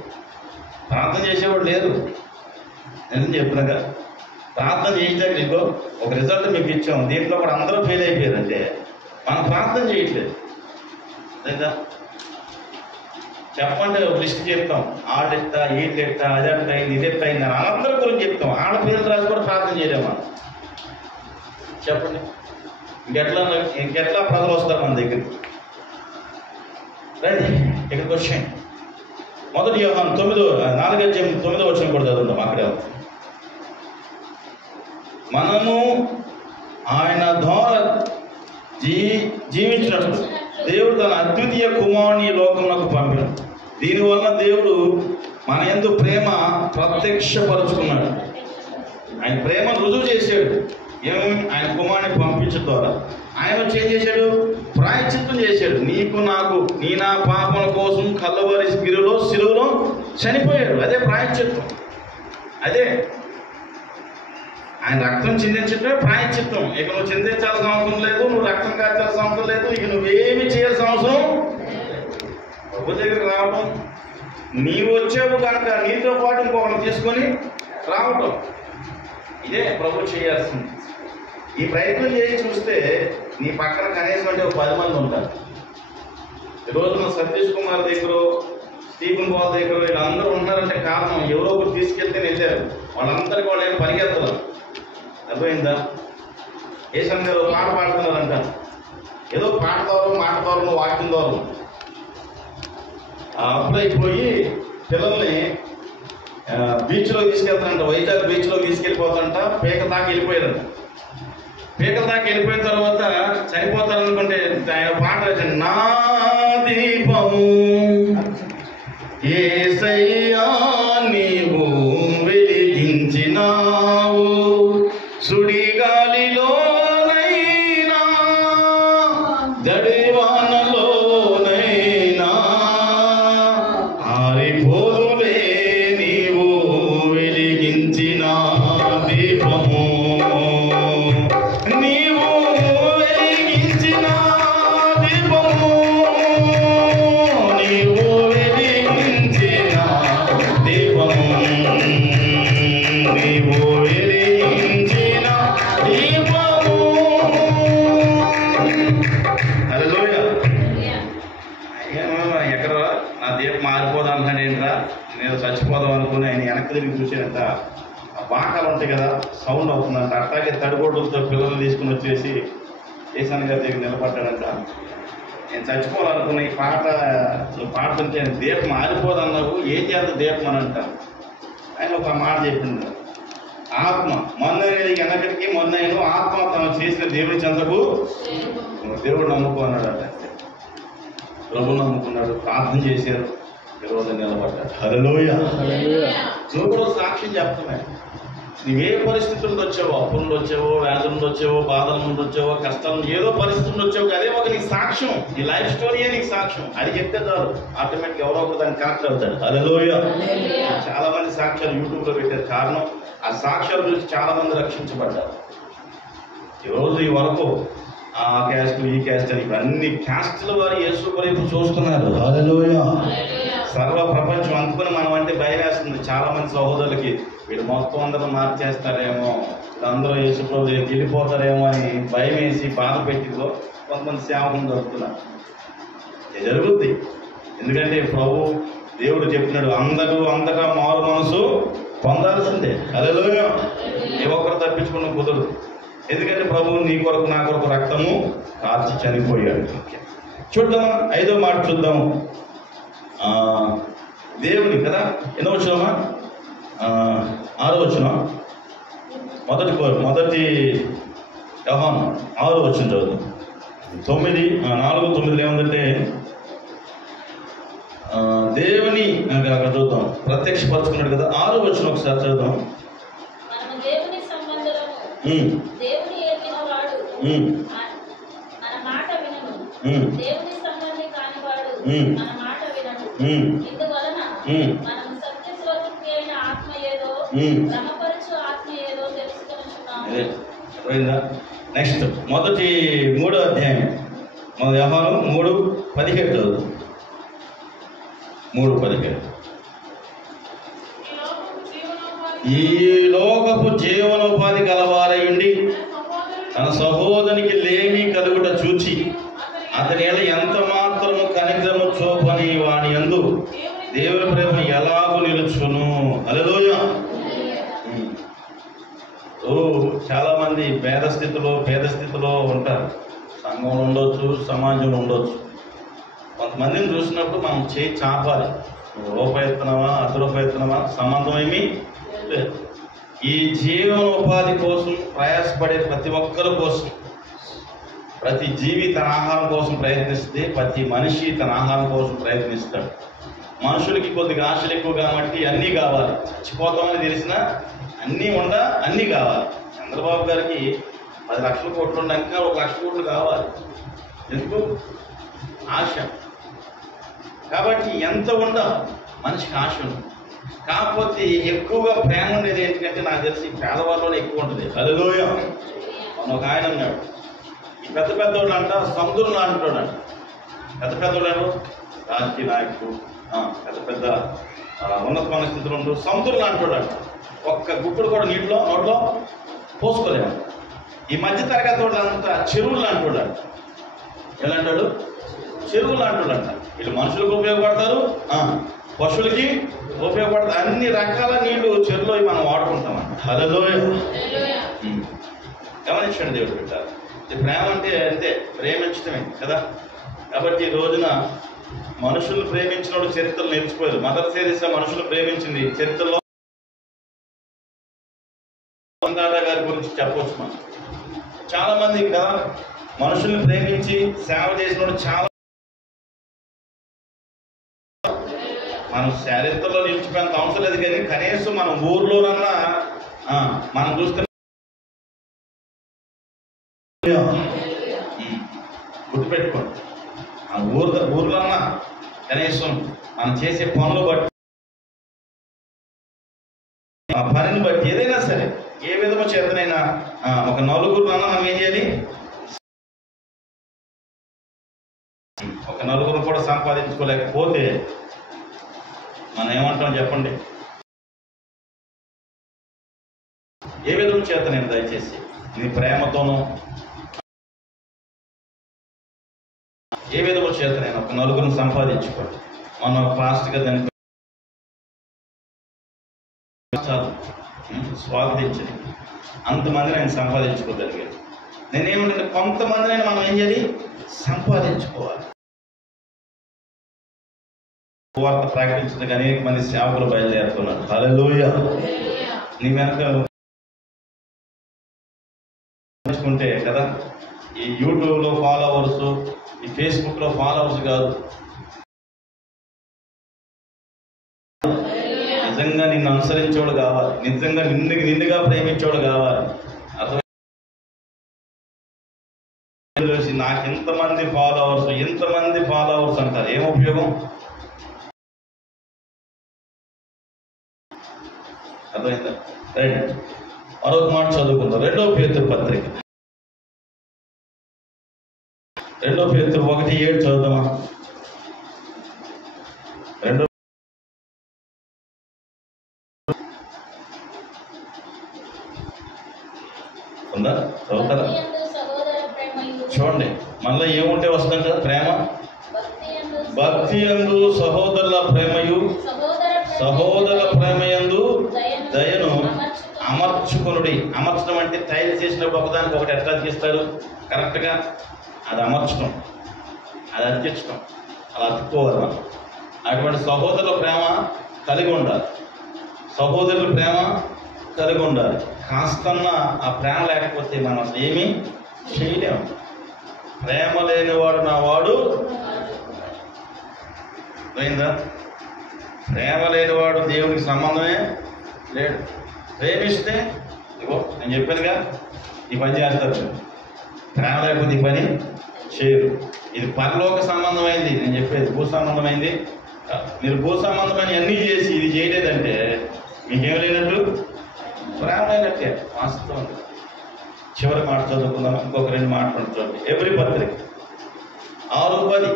ప్రార్థన చేసేవాడు లేదు. నేను చెప్తున్నాగా, ప్రార్థన చేయించాక నీకు ఒక రిజల్ట్ మీకు ఇచ్చాం, దీంట్లో కూడా అందరూ ఫెయిల్ అయిపోయారంటే మనం ప్రార్థన చేయట్లేదు. లేదా చెప్పండి, ఒక లిస్ట్ చెప్తాం, ఆడెట్టా, ఈటెట్టా, అదెట్టా అయింది, ఇదెట్టా అయింది అని అందరి గురించి చెప్తాం. ఆడ పేర్లు రాసి కూడా ప్రార్థన చేయలేమా? చెప్పండి. ఇంకెట్లా ప్రజలు వస్తారు మన దగ్గరికి? రండి, ఇక్కడికి వచ్చేయండి. 1 యోహాను 4:9 కూడా చదువుతాం. అక్కడే మనము ఆయన ద్వారా జీవించినట్లు దేవుడు తన అద్వితీయ కుమారుని లోకమునకు పంపాడు. దీనివల్ల దేవుడు మన యందు ప్రేమ ప్రత్యక్షపరుచుకున్నాడు. ఆయన ప్రేమను రుజువు చేశాడు. ఏమి? ఆయన కుమారుని పంపించడం ద్వారా. ఆయన వచ్చి ఏం చేశాడు? ప్రాయశ్చిత్తం చేశాడు. నీకు నాకు, నా పాపల కోసం కల్వరి సిలువలో చనిపోయాడు. అదే ప్రాయశ్చిత్తం. అదే ఆయన రక్తం చిందించడమే ప్రాయశ్చిత్తం. ఇక నువ్వు చిందించాల్సిన అవసరం లేదు, నువ్వు రక్తం కాల్చాల్సిన అవసరం లేదు, ఇక నువ్వేమి చేయాల్సిన అవసరం. ప్రభు దగ్గరికి రావటం, నీవు వచ్చావు కనుక నీతో పాటు ఇంకొకరిని తీసుకొని రావటం, ఇదే ప్రభు చేయాల్సింది. ఈ ప్రయత్నం చేసి చూస్తే నీ పక్కన కనీసం అంటే ఒక 10 మంది ఉంటారు. ఈరోజున సతీష్ కుమార్ దగ్గర, స్టీఫెన్ బాల్ దగ్గర వీళ్ళందరూ ఉన్నారంటే కారణం ఎవరో ఒకరు తీసుకెళ్తే వెళ్ళారు. వాళ్ళందరికీ వాళ్ళు ఏం పరిగెత్తరు. అర్థమైందా? ఏ సంఘంలో పాట పాడుతున్నారంట, ఏదో పాట ద్వారా, మాట ద్వారా, వాక్యం ద్వారా అప్పుడైపోయి పిల్లల్ని బీచ్లో తీసుకెళ్తారంట. వైజాగ్ బీచ్లో తీసుకెళ్ళిపోతారంట. పీకల దాకా వెళ్ళిపోయారంట. పీకల దాకా వెళ్ళిపోయిన తర్వాత చనిపోతారనుకుంటే ఆయన పాట వచ్చింది, నా దీపము యేసయ్యా నీవు వెలిగించినావు, సుడిగాలిలోనైనా జడివానలోనైనా ఆరిపోదులే నీవు వెలిగించినా ఏదో చచ్చిపోదాం అనుకుని ఆయన వెనక్కి తిరిగి చూసేంత బాకాలు ఉంటాయి కదా, సౌండ్ అవుతుందంట. అట్లాగే తడిగొడ్డలతో పిల్లల్ని తీసుకుని వచ్చేసి ఏసాని గారి దగ్గర నిలబడ్డాడంట. నేను చచ్చిపోవాలనుకున్న ఈ పాట నువ్వు పాడుతుంటే దీపం ఆరిపోదన్నావు, ఏం చేత దీపం అని అంటాను. ఆయన ఒక మాట చెప్పిండు, ఆత్మ మొన్న వెనకటికి మొన్న ఆత్మ తను చేసిన దేవుని చెందకు దేవుడు నమ్ముకో అన్నాడు. అంటే ప్రభు నమ్ముకున్నాడు, ప్రార్థన చేశారు, ఈరోజు నిలబడ్డాడు. హల్లెలూయా. నువ్వు కూడా సాక్ష్యం చెప్తున్నాయి. నువ్వే పరిస్థితుల నుండి వచ్చావో, అప్పుల నుండి వచ్చావో, వ్యాధుల నుండి వచ్చావో, బాధల నుండి వచ్చావో, కష్టాల నుండి ఏదో పరిస్థితుల నుండి వచ్చావు. అదే ఒక నీకు సాక్ష్యం, నీ లైఫ్ స్టోరీయే నీకు సాక్ష్యం. అది చెప్తే చాలు, ఆటోమేటిక్ ఎవరో ఒకరు దాన్ని కనెక్ట్ అవుతాడు. హల్లెలూయా. చాలా మంది సాక్ష్యాలు యూట్యూబ్ లో పెట్టారు. కారణం ఆ సాక్ష్యాల గురించి చాలా మంది రక్షించబడ్డారు. ఈరోజు ఈ వరకు ఆ క్యాస్ట్ ఈ క్యాస్ట్ అని అన్ని క్యాస్టుల వారు యేసు వైపు చూస్తున్నారు. హల్లెలూయా. సర్వ ప్రపంచం అందుకుని మనం అంటే భయం వేస్తుంది చాలా మంది సహోదరులకి. వీళ్ళు మొత్తం అందరూ మార్చేస్తారేమో, వీళ్ళందరూ యేసు ప్రభు దగ్గరికి వెళ్ళిపోతారేమో అని భయం వేసి బాధ పెట్టిలో కొంతమంది సేవకులు దొరుకుతున్నారు. ఇది జరుగుద్ది. ఎందుకంటే ప్రభు దేవుడు చెప్పినాడు, అందరూ అంతటా మారు మనసు పొందాల్సిందే. హల్లెలూయా. ఏ ఒక్కరు తప్పించుకున్న కుదరదు. ఎందుకంటే ప్రభువు నీ కొరకు నా కొరకు రక్తము కార్చి చనిపోయాడు. చూద్దాం, 5వ మాట చూద్దాం. దేవుని కదా ఎన్నో వచ్చినామా, 6వ వచనం, మొదటి యోహాను 6వ వచనం చదువుతాం. 4:9 ఏముందంటే దేవుని అక్కడ చూద్దాం, ప్రత్యక్షపరుచుకున్నాడు కదా. 6వ వచనం ఒకసారి చదువుదాం. నెక్స్ట్ మొదటి 3వ అధ్యాయం యోహాను 3:17 చదువుతాం. 3:17 ఈ లోకపు జీవనోపాధి గలవారయుండి తన సహోదరికి లేమి కలుగుట చూచి అతని ఎంత మాత్రము కనికరము చూపని వాని యందు దేవుని ప్రేమ ఎలాగూ నిలుచును. హల్లెలూయా. చాలా మంది పేద స్థితిలో ఉంటారు. సంఘంలో ఉండొచ్చు, సమాజంలో ఉండొచ్చు. కొంతమందిని చూసినప్పుడు మనం చేయి చాపాలి. రూపాయి ఎత్తున్నావా, ₹10 ఎత్తున్నావా సంబంధం ఏమీ లేదు. ఈ జీవనోపాధి కోసం ప్రయాసపడే ప్రతి ఒక్కరి కోసం, ప్రతి జీవి తన ఆహారం కోసం ప్రయత్నిస్తే ప్రతి మనిషి తన ఆహారం కోసం ప్రయత్నిస్తాడు. మనుషులకి కొద్దిగా ఆశలు ఎక్కువ కాబట్టి అన్నీ కావాలి. చచ్చిపోతామని తెలిసినా అన్నీ కావాలి. చంద్రబాబు గారికి 10 లక్షల కోట్లు ఉండక 1 లక్ష కోట్లు కావాలి. ఎందుకు? ఆశ. కాబట్టి ఎంత ఉండాలి మనిషికి ఆశ ఉంది. కాకపోతే ఎక్కువగా ప్రేమ ఉండేది ఏంటంటే నాకు తెలిసి పేదవాళ్ళలోనే ఎక్కువ ఉంటుంది. హల్లెలూయా. ఒక ఆయన ఉన్నాడు, ఈ పెద్దోళ్ళు అంట సముద్రంలో అంటాడు. పెద్దోళ్ళు రాజకీయ నాయకుడు, పెద్ద ఉన్నతమైన స్థితిలో ఉండు సముద్రంలో అంటాడు. ఒక్క గుప్పుడు కూడా నోట్లో పోసుకోలేము. ఈ మధ్య తరగతి వాళ్ళంతా చెరువులు అంటాడు. ఎలా అంటాడు? చెరువులు అంటాడంట. వీళ్ళు మనుషులకు ఉపయోగపడతారు, పశువులకి ఉపయోగపడతారు. అన్ని రకాల నీళ్లు చెరువులో మనం వాడుకుంటామంట. హల్లెలూయా. గమనించండి దేవుడు పెట్టారు. ప్రేమ అంటే అంతే, ప్రేమించడమే కదా. కాబట్టి ఈ రోజున మనుషులు ప్రేమించిన చరిత్రలు నిలిచిపోయారు. మదర్ తెరెసా మనుషులు ప్రేమించింది. చరిత్రలో గారి గురించి చెప్పవచ్చు. మనం చాలా మంది కదా మనుషుల్ని ప్రేమించి సేవ చేసిన చాలా మనం చరిత్రలో నిలిచిపోయేంత అవసరం లేదు. కానీ కనీసం మన ఊర్లోనన్నా మనం చూస్తున్న గుర్తుపెట్టుకోండి, ఆ ఊర్లన్నా కనీసం మనం చేసే పనులు బట్టి, ఆ పనిని బట్టి ఏదైనా సరే ఏ విధము చేతనైనా ఒక నలుగురునన్నా మనం ఏం చేయాలి? ఒక నలుగురు కూడా సంపాదించుకోలేకపోతే మనం ఏమంటాం చెప్పండి? ఏ విధం చేత నేను దయచేసి నీ ప్రేమతోనూ ఏ విధము చేత నేను ఒక నలుగురిని సంపాదించుకోండి. మనం ఫాస్ట్గా దాన్ని స్వాగతించండి. అంతమందిని ఆయన సంపాదించుకోగలిగాడు. నేనేమంటే కొంతమందిని మనం ఏం చేయాలి? సంపాదించుకోవాలి. వార్త ప్రకటించడానికి అనేక మంది సేవకులు బయలుదేరుతున్నారు. హల్లెలూయా. నీ వెనక ఉంటే కదా ఈ యూట్యూబ్లో ఫాలోవర్స్, ఈ ఫేస్బుక్లో ఫాలోవర్స్ కాదు, నిజంగా నిన్ను అనుసరించేవాడు కావాలి, నిజంగా నిండుగా ప్రేమించేవాడు కావాలి. అర్థం నాకు ఎంతమంది ఫాలోవర్స్ అంటారు, ఏం ఉపయోగం? అర్థమైందా? రైట్. మరొక మాట చదువుకుందాం. 2 పేతురు పత్రిక 2 పేతురు 1:7 చదువుదామా? 2 ఉందా? చదువుతారా? చూడండి, మళ్ళీ ఏముంటే వస్తుందంట? ప్రేమ, భక్తి యందు సహోదరుల ప్రేమయు, సహోదరుల ప్రేమయందు దయను అమర్చుకొనుడి. అమర్చడం అంటే తయారు చేసినప్పుడు ఒకదానికి ఒకటి ఎట్లా తీస్తారు కరెక్ట్గా, అది అమర్చడం, అది అతికించడం, అలా అతుక్కోవాలి మనం. అటువంటి సహోదరుల ప్రేమ కలిగి ఉండాలి. సహోదరుల ప్రేమ కలిగి ఉండాలి. కాస్తన్న ఆ ప్రేమ లేకపోతే మనం అసలు ఏమీ చేయలేము. ప్రేమ లేనివాడు నా వాడు అయిందా? ప్రేమ లేనివాడు దేవునికి సంబంధమే లేడు. ప్రేమిస్తే ఇగో నేను చెప్పానుగా, ఈ పని చేస్తారు. ప్రేమ లేకపోతే ఈ పని చేయరు. ఇది పరలోక సంబంధమైంది, నేను చెప్పేది భూ సంబంధమైంది. మీరు భూ సంబంధమైన అన్నీ చేసి ఇది చేయలేదంటే మీకేం లేనట్టు, ప్రేమ లేనట్టే. వాస్తవం. చివరి మాట చదువుకుందాం, ఇంకొక 2 మాటలు చూడండి. ఎబ్రీ పత్రిక 6:10.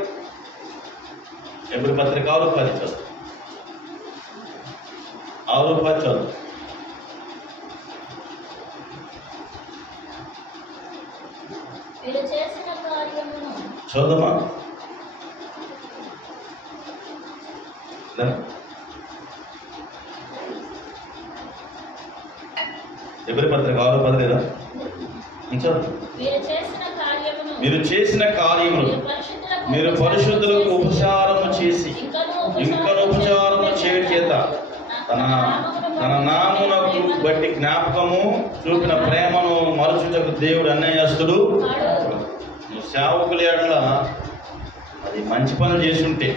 ఎబ్రీ పత్రిక 6:10 చదువు. 6:10 చదువు. చదువుమా. ఎబ్రీ పత్రిక 6:10 లేదా? మీరు చేసిన కార్యములు మీరు పరిశుద్ధులకు ఉపచారము చేసి ఇంకను ఉపచారము చేయు చేత తన నామునకు బట్టి జ్ఞాపకము చూపిన ప్రేమను మరచుటకు దేవుడు అన్యాయస్తుడు. నువ్వు సేవకుల ఎడల అది మంచి పనులు చేసుంటే,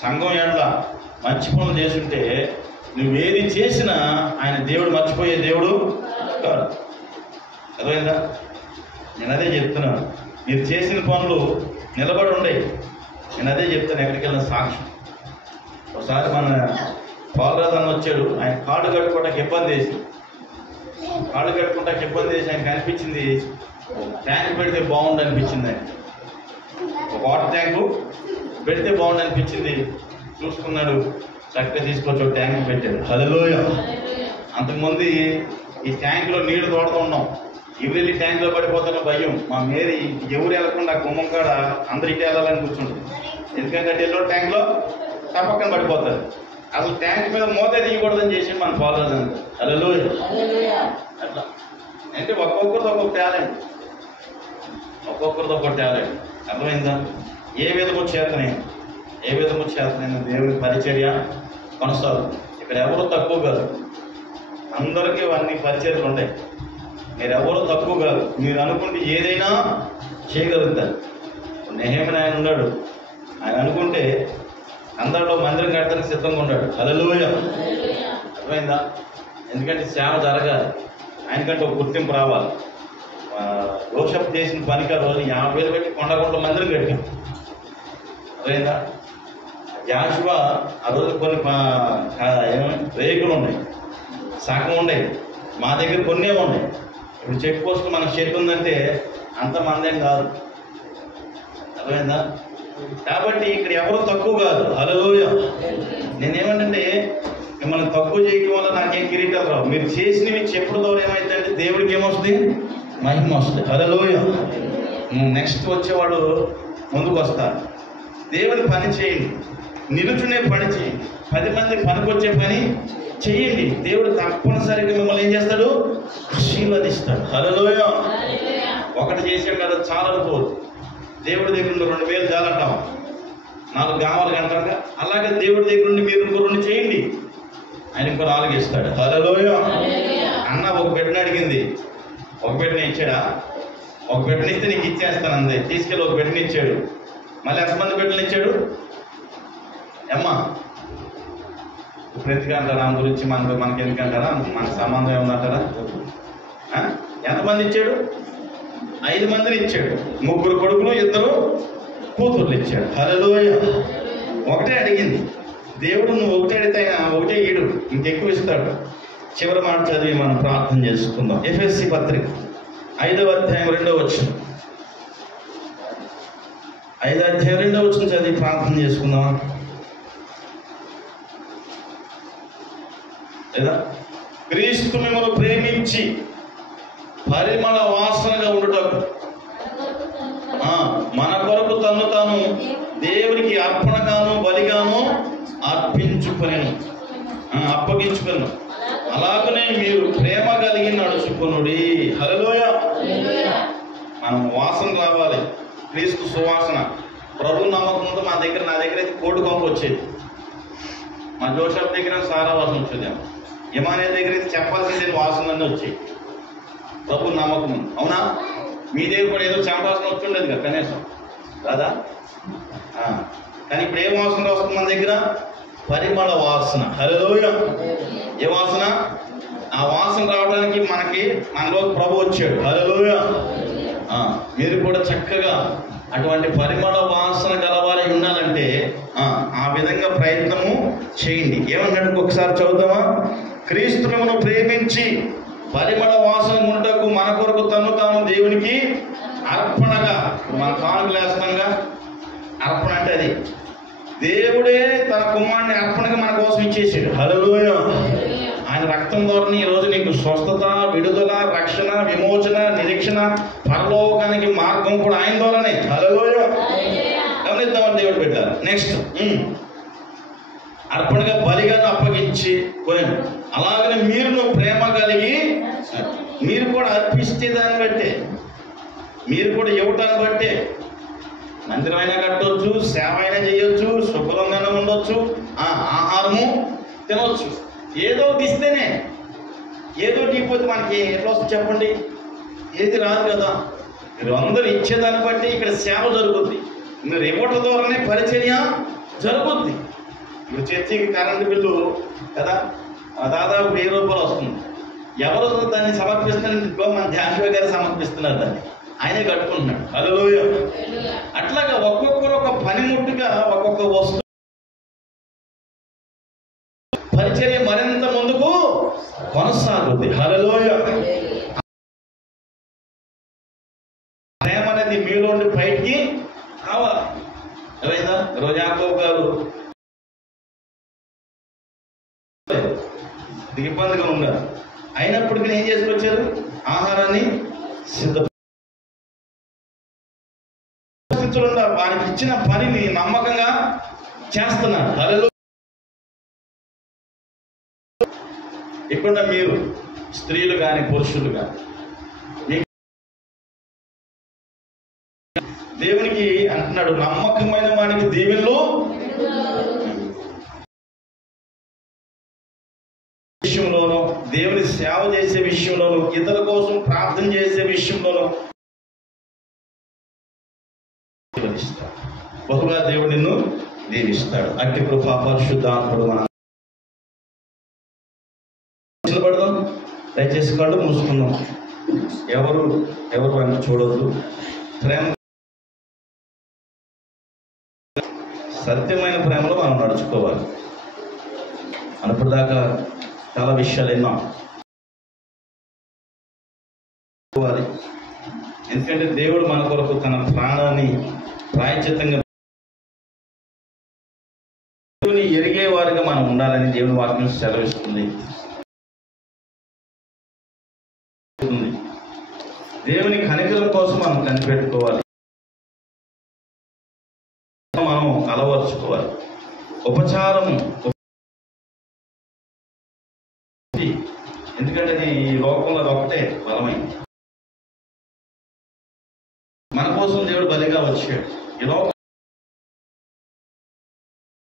సంఘం ఎడల మంచి పనులు చేసుంటే, నువ్వేది చేసినా ఆయన దేవుడు మర్చిపోయే దేవుడు కాదు. అర్థమైందా? నేను అదే చెప్తున్నాను. మీరు చేసిన పనులు నిలబడి ఉండేవి. నేను అదే చెప్తాను ఎక్కడికి వెళ్ళిన సాక్ష్యం. ఒకసారి మన పాలరాజు అన్న వచ్చాడు. ఆయన కాళ్ళు కట్టుకోవడానికి ఇబ్బంది వేసి ఆయనకు అనిపించింది ట్యాంక్ పెడితే బాగుండు అనిపించింది. ఆయన ఒక వాటర్ ట్యాంకు పెడితే బాగుండు అనిపించింది. చూసుకున్నాడు, చక్కగా తీసుకొచ్చి ఒక ట్యాంక్ పెట్టాడు. హల్లెలూయా. అంతకుముందు ఈ ట్యాంకులో నీళ్లు తోడుతూ ఉన్నాం. ఇవి ట్యాంకులో పడిపోతున్న భయం. మా మేరీ ఎవరు వెళ్ళకుండా గుమ్మం కాడ అందరు ఇటు వెళ్ళాలని కూర్చుంటుంది. ఎందుకంటే ఎల్లో ట్యాంక్లో తప్పకుండా పడిపోతారు. అసలు ట్యాంక్ మీద మూత తీయకూడదని చేసి మన ఫాలోవర్స్ అంటారు. హల్లెలూయా. అట్లా అంటే ఒక్కొక్కరితో ఒక్కొక్క టాలెంట్, అర్థమైందా? ఏ విధము చేతనైనా దేవుడి పరిచర్య కొనసాగుతుంది. ఇక్కడ ఎవరు తక్కువ కాదు, అందరికీ అన్ని పరిచర్యలు ఉంటాయి. మీరు ఎవరు తక్కువ కాదు. మీరు అనుకుంటే ఏదైనా చేయగలుగుతారు. నెహెమ్యా ఆయన ఉన్నాడు. ఆయన అనుకుంటే అందరిలో మందిరం కట్టడానికి సిద్ధంగా ఉన్నాడు. హల్లెలూయా. అర్థమైందా? ఎందుకంటే సేవ జరగాలి, ఆయనకంటే ఒక గుర్తింపు రావాలి. యోషప్ చేసిన పనికి ఆ రోజు 50,000 పెట్టి కొండగుంట మందిరం కట్టాం. అర్థమైందా? యాషువా ఆ రోజు కొన్ని రేకులు ఉన్నాయి, సగం ఉన్నాయి. మా దగ్గర కొన్నే ఉన్నాయి. ఇప్పుడు చెక్ పోస్ట్ మనకు చెట్టు ఉందంటే అంత మందేం కాదు. అర్థమైందా? కాబట్టి ఇక్కడ ఎవరు తక్కువ కాదు. హల్లెలూయా. నేనేమంటే మిమ్మల్ని తక్కువ చేయడం వల్ల నాకేం కిరీటాలు రావు. మీరు చేసినవి చెప్పుడు ద్వారా ఏమైందంటే దేవుడికి ఏమొస్తుంది? మహిమ వస్తుంది. హల్లెలూయా. నెక్స్ట్ వచ్చేవాడు ముందుకు వస్తారు. దేవుని పని చేయండి, నిలుచునే పని చేయండి. 10 మంది పనికొచ్చే పని చెయ్యండి. దేవుడు తప్పనిసరిగా మిమ్మల్ని ఏం చేస్తాడు? ఆశీర్వదిస్తాడు. హల్లెలూయా. ఒకటి చేసాం కదా చాలా అనుకోవద్దు. దేవుడి దగ్గర నుండి 2000 చాలంటాం, 4 గామాలు కంటాక. అలాగే దేవుడి దగ్గర నుండి మీరు ఇంకో 2 చేయండి, ఆయన ఇంకో 4 ఇస్తాడు. హల్లెలూయా. అన్న ఒక బిడ్డను అడిగింది, ఒక బిడ్డని ఇచ్చాడా? ఒక బిడ్డని ఇస్తే నీకు ఇచ్చేస్తాను అందే. తీసుకెళ్ళి ఒక బిడ్డని ఇచ్చాడు. మళ్ళీ ఎంతమంది బిడ్డలు ఇచ్చాడు? అమ్మా ఇప్పుడు ఎందుకు అంటారా ఆమె గురించి? మనకి ఎందుకంటారా? మన సంబంధం ఏముందంటారా? ఎంతమంది ఇచ్చాడు? 5 మందిని ఇచ్చాడు. 3 కొడుకులు 2 కూతుర్లు ఇచ్చాడు. హల్లెలూయా. ఒకటే అడిగింది. దేవుడు నువ్వు ఒకటే అడిగితే ఒకటే ఈడు, ఇంకెక్కువ ఇస్తాడు. చివరి మాట చదివి మనం ప్రార్థన చేసుకుందాం. ఎఫెసీ పత్రిక 5వ అధ్యాయం 2వ వచనం. 5వ అధ్యాయం 2వ వచనం చదివి ప్రార్థన చేసుకుందాం. లేదా క్రీస్తు మిమ్మల్ని ప్రేమించి పరిమళ వాసనగా ఉండటం మన కొరకు తను తాను దేవునికి అర్పణగాను బలిగాను అప్పగించుకును. అలాగనే మీరు ప్రేమ కలిగి నడుచుకునుడి. హల్లెలూయా. మనం వాసన రావాలి, క్రీస్తు సువాసన. ప్రభు నమ్మకంతో నా దగ్గర అయితే కోడి కొంప వచ్చేది. మా జోషప్ దగ్గర సారా వాసన వచ్చేది. యమానే దగ్గర అయితే చెప్పాల్సిందే వాసనలన్నీ వచ్చాయి. ప్రభు నమ్మకం. అవునా? మీ దగ్గర కూడా ఏదో చెంపాసన వచ్చిండేది కదా కనీసం, కాదా? కానీ ఇప్పుడు ఏ వాసన వస్తుంది మన దగ్గర? పరిమళ వాసన. హల్లెలూయా. ఏ వాసన? ఆ వాసన రావడానికి మనలో ప్రభు వచ్చాడు. హల్లెలూయా. మీరు కూడా చక్కగా అటువంటి పరిమళ వాసన గలవారై ఉండాలంటే ఆ విధంగా ప్రయత్నము చేయండి. ఏమన్నాడు ఒకసారి చదువుతామా? క్రీస్తు మిమ్మల్ని ప్రేమించి పరిమళ వాసన ఉండటకు మన కొరకు తను తాను దేవునికి అర్పణగా. మన కానుకలు వేస్తాంగా, అర్పణ అంటే అది. దేవుడే తన కుమారుని అర్పణగా మన కోసం ఇచ్చేసాడు. హల్లెలూయా. ఆయన రక్తం ద్వారా ఈరోజు నీకు స్వస్థత, విడుదల, రక్షణ, విమోచన, నిరీక్షణ, పరలోకానికి మార్గం కూడా ఆయన ద్వారానే. హల్లెలూయా. గమనిద్దామని దేవుడు పెట్టారు. నెక్స్ట్, అర్పణగా బలిగా అప్పగించి పోయాను. అలాగనే మీరు ప్రేమ కలిగి మీరు కూడా అర్పిస్తే దాన్ని బట్టే, మీరు కూడా ఇవ్వటాన్ని బట్టే మందిరం అయినా కట్టవచ్చు, సేవ అయినా చేయొచ్చు, శుభ్రంగానే ఉండొచ్చు, ఆహారము తినవచ్చు. ఏదో ఇస్తేనే. ఏదో ఇవ్వకపోతే మనకి ఎట్లా వస్తుంది చెప్పండి? ఏది రాదు కదా. మీరు అందరూ ఇచ్చేదాన్ని బట్టి ఇక్కడ సేవ జరుగుద్ది. మీరు ఇవ్వటం ద్వారానే పరిచర్య జరుగుద్ది. ఇప్పుడు చర్చికి కరెంటు బిల్లు కదా దాదాపు 1000 రూపాయలు వస్తుంది. ఎవరు దాన్ని సమర్పిస్తున్నారు? మన జాషువా గారు సమర్పిస్తున్నారు, దాన్ని ఆయనే కట్టుకుంటున్నాడు. హల్లెలూయా. అట్లాగా ఒక్కొక్కరు ఒక పనిముట్టుగా ఒక్కొక్క వస్తువు పరిచర్య మరింత ముందుకు కొనసాగుద్ది. హల్లెలూయా. ప్రేమ అనేది మీలో ఉండి బయటికి రావాలి. ఏమైందా? రోజు యాకోబు గారు ఇబ్బందిగా ఉన్నారు, అయినప్పటికీ ఏం చేసుకొచ్చారు? ఆహారాన్ని సిద్ధపరిస్తున్న వారికి ఇచ్చిన పనిని నమ్మకంగా చేస్తున్నారు. హల్లెలూయా. ఇక్కడ మీరు స్త్రీలు కానీ పురుషులు కానీ దేవునికి అంటున్నాడు, నమ్మకమైన వానికి దీవెనలు విషయంలోనూ, దేవుని సేవ చేసే విషయంలోనూ, ఇతరుల కోసం ప్రార్థన చేసే విషయంలోనూ బహుగా దేవుడు నిన్ను దీవిస్తాడు. అట్టి కృపా పరిశుద్ధాత్ముడు మన నిలబడదాం. దయచేసి కళ్ళు మూసుకుందాం. ఎవరు వెంట చూడొద్దు. ప్రేమ, సత్యమైన ప్రేమలో మనం నడుచుకోవాలి. అప్పటిదాకా చాలా విషయాలు విన్నాం. ఎందుకంటే దేవుడు మన కొరకు తన ప్రాణాన్ని ప్రాయశ్చిత్తంగా ఎరిగే వారిగా మనం ఉండాలని దేవుని వాక్యం సెలవిస్తుంది. దేవుని కనికరం కోసం మనం కనిపెట్టుకోవాలి, మనం అలవర్చుకోవాలి. ఉపచారము ఒకటే బలమైంది. మన కోసం దేవుడు బలిగా వచ్చాడు. ఈ లోకం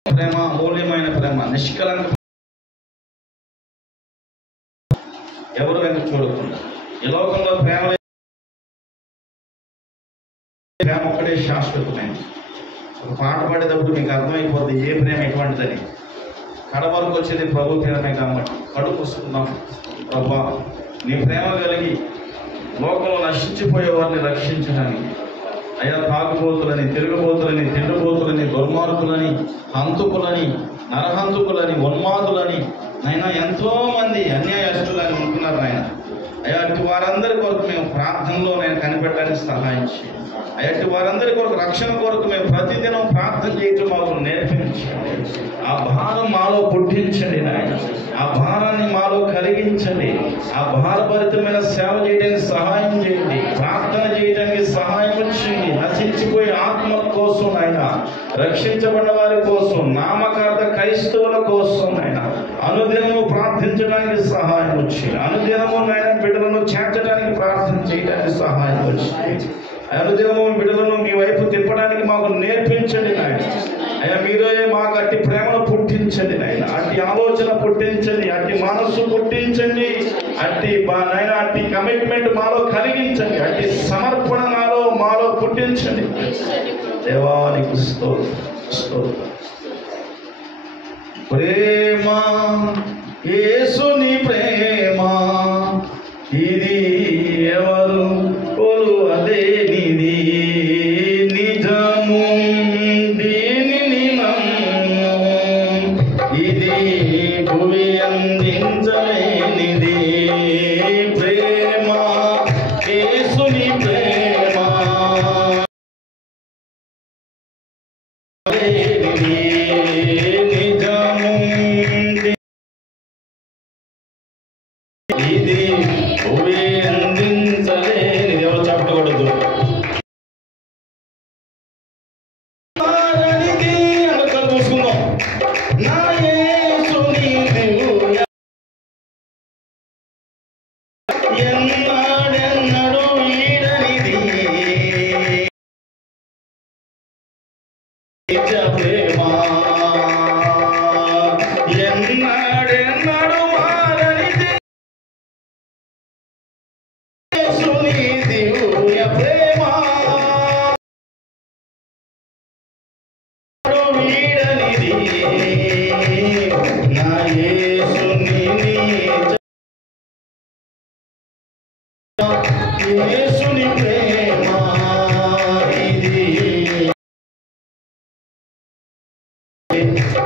ప్రేమ, అమూల్యమైన ప్రేమ, నిష్కలంక, ఎవరు వెనక చూడకుండా. ఈ లోకంలో ప్రేమ ఒక్కడే శాశ్వతమైనది. ఒక పాట పాడేటప్పుడు మీకు అర్థమైపోద్ది ఏ ప్రేమ ఎటువంటిదని. కడ వరకు వచ్చేది ప్రభు ప్రేమే కాబట్టి కడుపు పుసుకుందాం. ప్రభా, నీ ప్రేమ కలిగి లోకంలో నశించిపోయే వారిని రక్షించడానికి, అయ్యా తాగుబోతులని, తిరుగుబోతులని, తిండిబోతులని, దుర్మార్గులని, హంతుకులని, నరహంతుకులని, ఉన్మాదులని, నైనా ఎంతో మంది అన్యాయస్తులని ఉంటున్నారు నాయన. అయ్యాటి వారందరి కొరకు మేము ప్రార్థనలో నేను కనిపెట్టడానికి సహాయం చేయండి. అయ్యాటి వారందరి కొరకు, రక్షణ కొరకు మేము ప్రతిదినం ప్రార్థన చేయటం మాకు నేర్పించండి. ఆ భారం మాలో పుట్టించండి నాయన. ఆ భారాన్ని మాలో కలిగించండి. ఆ భారభరితమైన సేవ చేయడానికి సహాయం చేయండి. ప్రార్థన చేయడానికి సహాయం చేయండి. నశించిపోయే ఆత్మల కోసం నాయన, రక్షించబడిన వారి కోసం, నామకార్థ క్రైస్తవుల కోసం నాయన అనుదినము ప్రార్థించడానికి సహాయం వచ్చి, అనుదినము నాయన బిడ్డలను చేర్చడానికి ప్రార్థన చేయడానికి సహాయం వచ్చి, అనుదినము బిడ్డలను మీ వైపు తిప్పడానికి మాకు నేర్పించండి నాయన. అయ్యా మీరే మాకు అట్టి ప్రేమను పుట్టించండి నాయన, అట్టి ఆలోచన పుట్టించండి, అట్టి మనస్సు పుట్టించండి, అట్టి నాయన అట్టి కమిట్మెంట్ మాలో కలిగించండి, అట్టి సమర్పణ మాలో పుట్టించండి. దేవానికి స్తోత్రం. ప్రేమ, యేసుని ప్రేమ, ఇది ఎవరు కొలువలేనిది, నిజము దీనిని నమ్ము, ఇది భూమి అందించలేనిది. ప్రేమ, యేసుని ప్రేమ, ఇది భూమి అందించలేనిది. ఎవరు చెప్పకూడదు. చూసుకుందాం. నా యేసుని దివ్య ఎన్నాడెన్నడు ఈడనిది ప్రేమ, ఎన్నాడెన్నడు మారనిది యేసుని దివ్య ప్రేమ, వీడనిది నా యేసుని యేసుని ప్రేమ, ఇది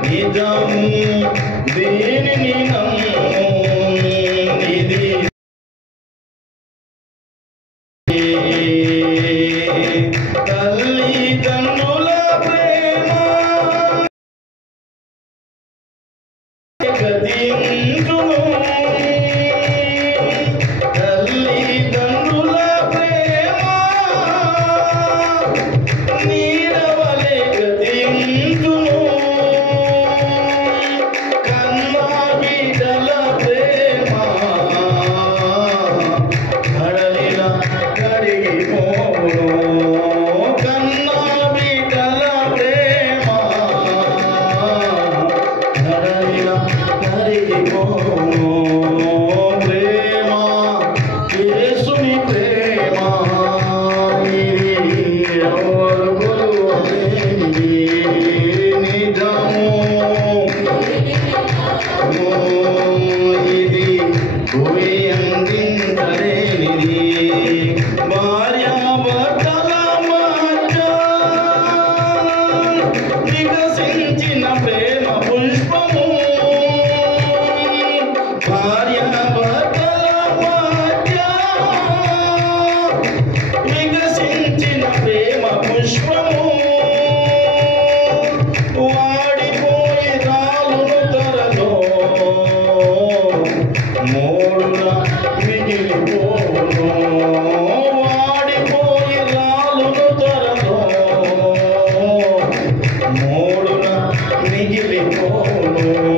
నిజము దీనిని నమ్ము, ఇది తల్లిదండ్రుల ప్రేమ గతించును, తల్లిదండ్రుల ప్రేమ నీరవలే గతించును, కన్నా బిడ్డల ప్రేమ కడలిన కరిగిపోను, కన్నా బిడ్డల ప్రేమ కడలిన కరిగిపోను. ప్రేమ, యేసుని ప్రేమ, ఇది ఎవరు కొలువలేనిది, నిజము ఇది భూమి అందించలేనిది. భార్యాభర్తల మధ్య వికసించిన ప్రేమ పుష్పము, భార్యాభర్తల మధ్య వికసించిన ప్రేమ పుష్పము, వాడిపోయి రాలును త్వరలో, మోడున మిగిలిపోను, వాడిపోయి రాలును త్వరలో, మోడున మిగిలిపోను.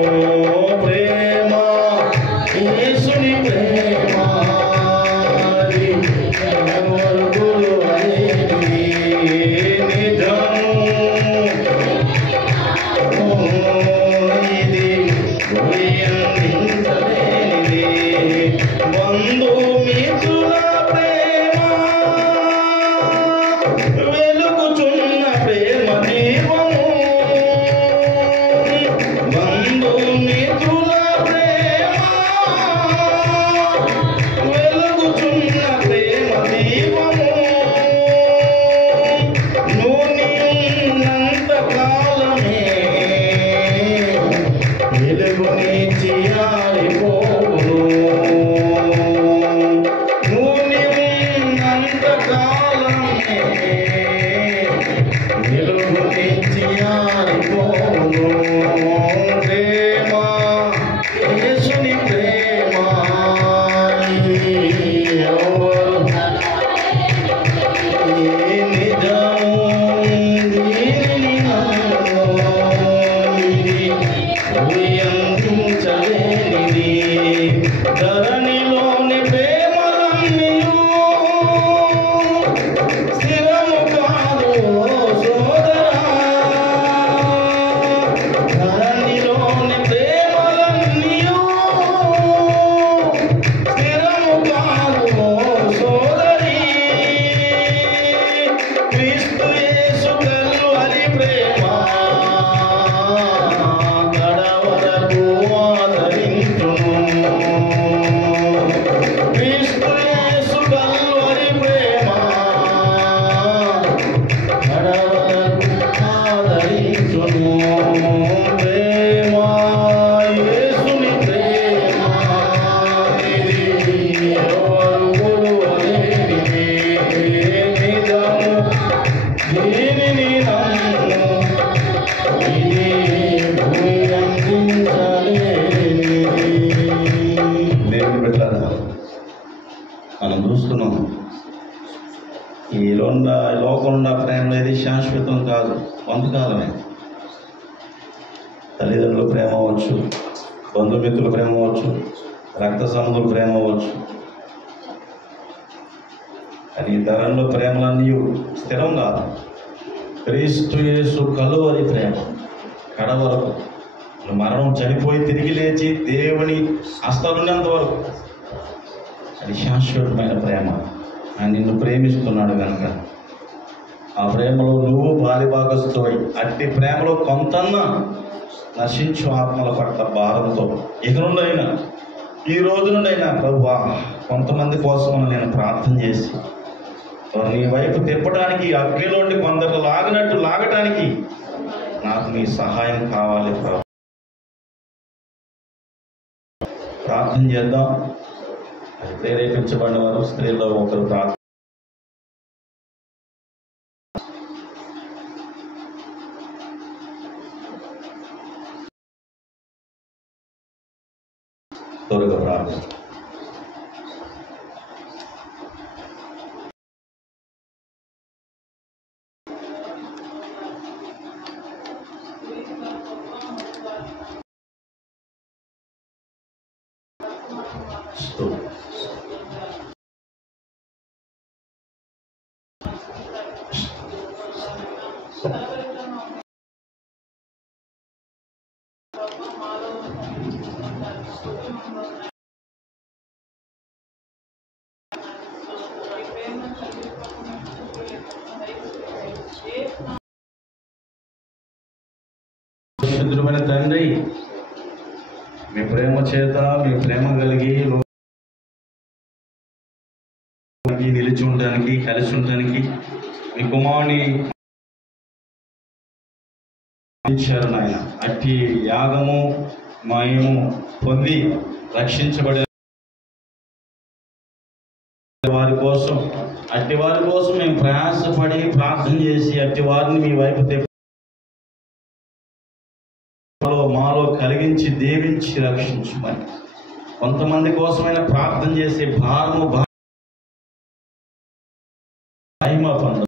ఆరిపోను ప్రేమ యేసుని ప్రేమ ఎవరు నిజము దీనిని నన్ను అందించలేనిది ధరణిలోని ప్రేమలన్నీయు స్థిరము కాదు సోదరా ధరణిలోని ప్రేమలన్నీయు స్థిరము కాదు సోదరి క్రీస్తు యేసు కల్వరి ప్రేమ కడవరకు ఆదరించును క్రీస్తు యేసు కల్వరి ప్రేమ కడవరకు ఆదరించును ప్రేమ యేసుని ప్రేమ ఇది ఎవరు కొలువలేనిది నిజము దీనిని నన్ను ఇది భూమి అందించలేనిది. దేవుని బిడ్డలారా, మనం చూస్తున్నాం ఈ లోకంలో ప్రేమ అనేది శాశ్వతం కాదు, కొంతకాలమే. తల్లిదండ్రుల ప్రేమ అవ్వచ్చు, బంధుమిత్రుల ప్రేమ అవ్వచ్చు, రక్త సంబంధుల ప్రేమ అవ్వచ్చు. కానీ ఈ ధరంలో ప్రేమలన్నీ స్థిరం కాదు. క్రీస్తు యేసు కలువరి ప్రేమ కడవరకు, మరణం చనిపోయి తిరిగి లేచి దేవుని హస్తాలున్నంత వరకు అది శాశ్వతమైన ప్రేమ. ఆయన నిన్ను ప్రేమిస్తున్నాడు కనుక ఆ ప్రేమలో నువ్వు బాలిభాగస్తువై అట్టి ప్రేమలో కొంతన్నా నశించు ఆత్మల పట్ల భారంతో ఇక నుండైనా ఈ రోజు నుండైనా ప్రభువా కొంతమంది కోసం నేను ప్రార్థన చేసి నీ వైపు తిప్పడానికి అగ్నిలోండి కొందరు లాగినట్టు లాగటానికి నాకు నీ సహాయం కావాలి ప్రభు. ప్రార్థన చేద్దాం. ప్రేరేపించబడిన వారు స్త్రీల్లో ఒకరు ప్రార్థన త్వరగా ప్రార్థన. పరిశుద్ధమైన తండ్రి, మీ ప్రేమ చేత మీ ప్రేమ కలిగి నిలిచి ఉండడానికి కలిసి ఉండడానికి మీ కుమారుని ఇచ్చారు నాయన. అట్టి యాగము మాయము పొంది రక్షించబడే వారి కోసం అట్టి వారి కోసం మేము ప్రయాసపడి ప్రార్థన చేసి అట్టి వారిని మీ వైపు మాలో కలిగించి దీవించి రక్షించమని కొంతమంది కోసమైన ప్రార్థన చేసే భారము మహిమ పొంద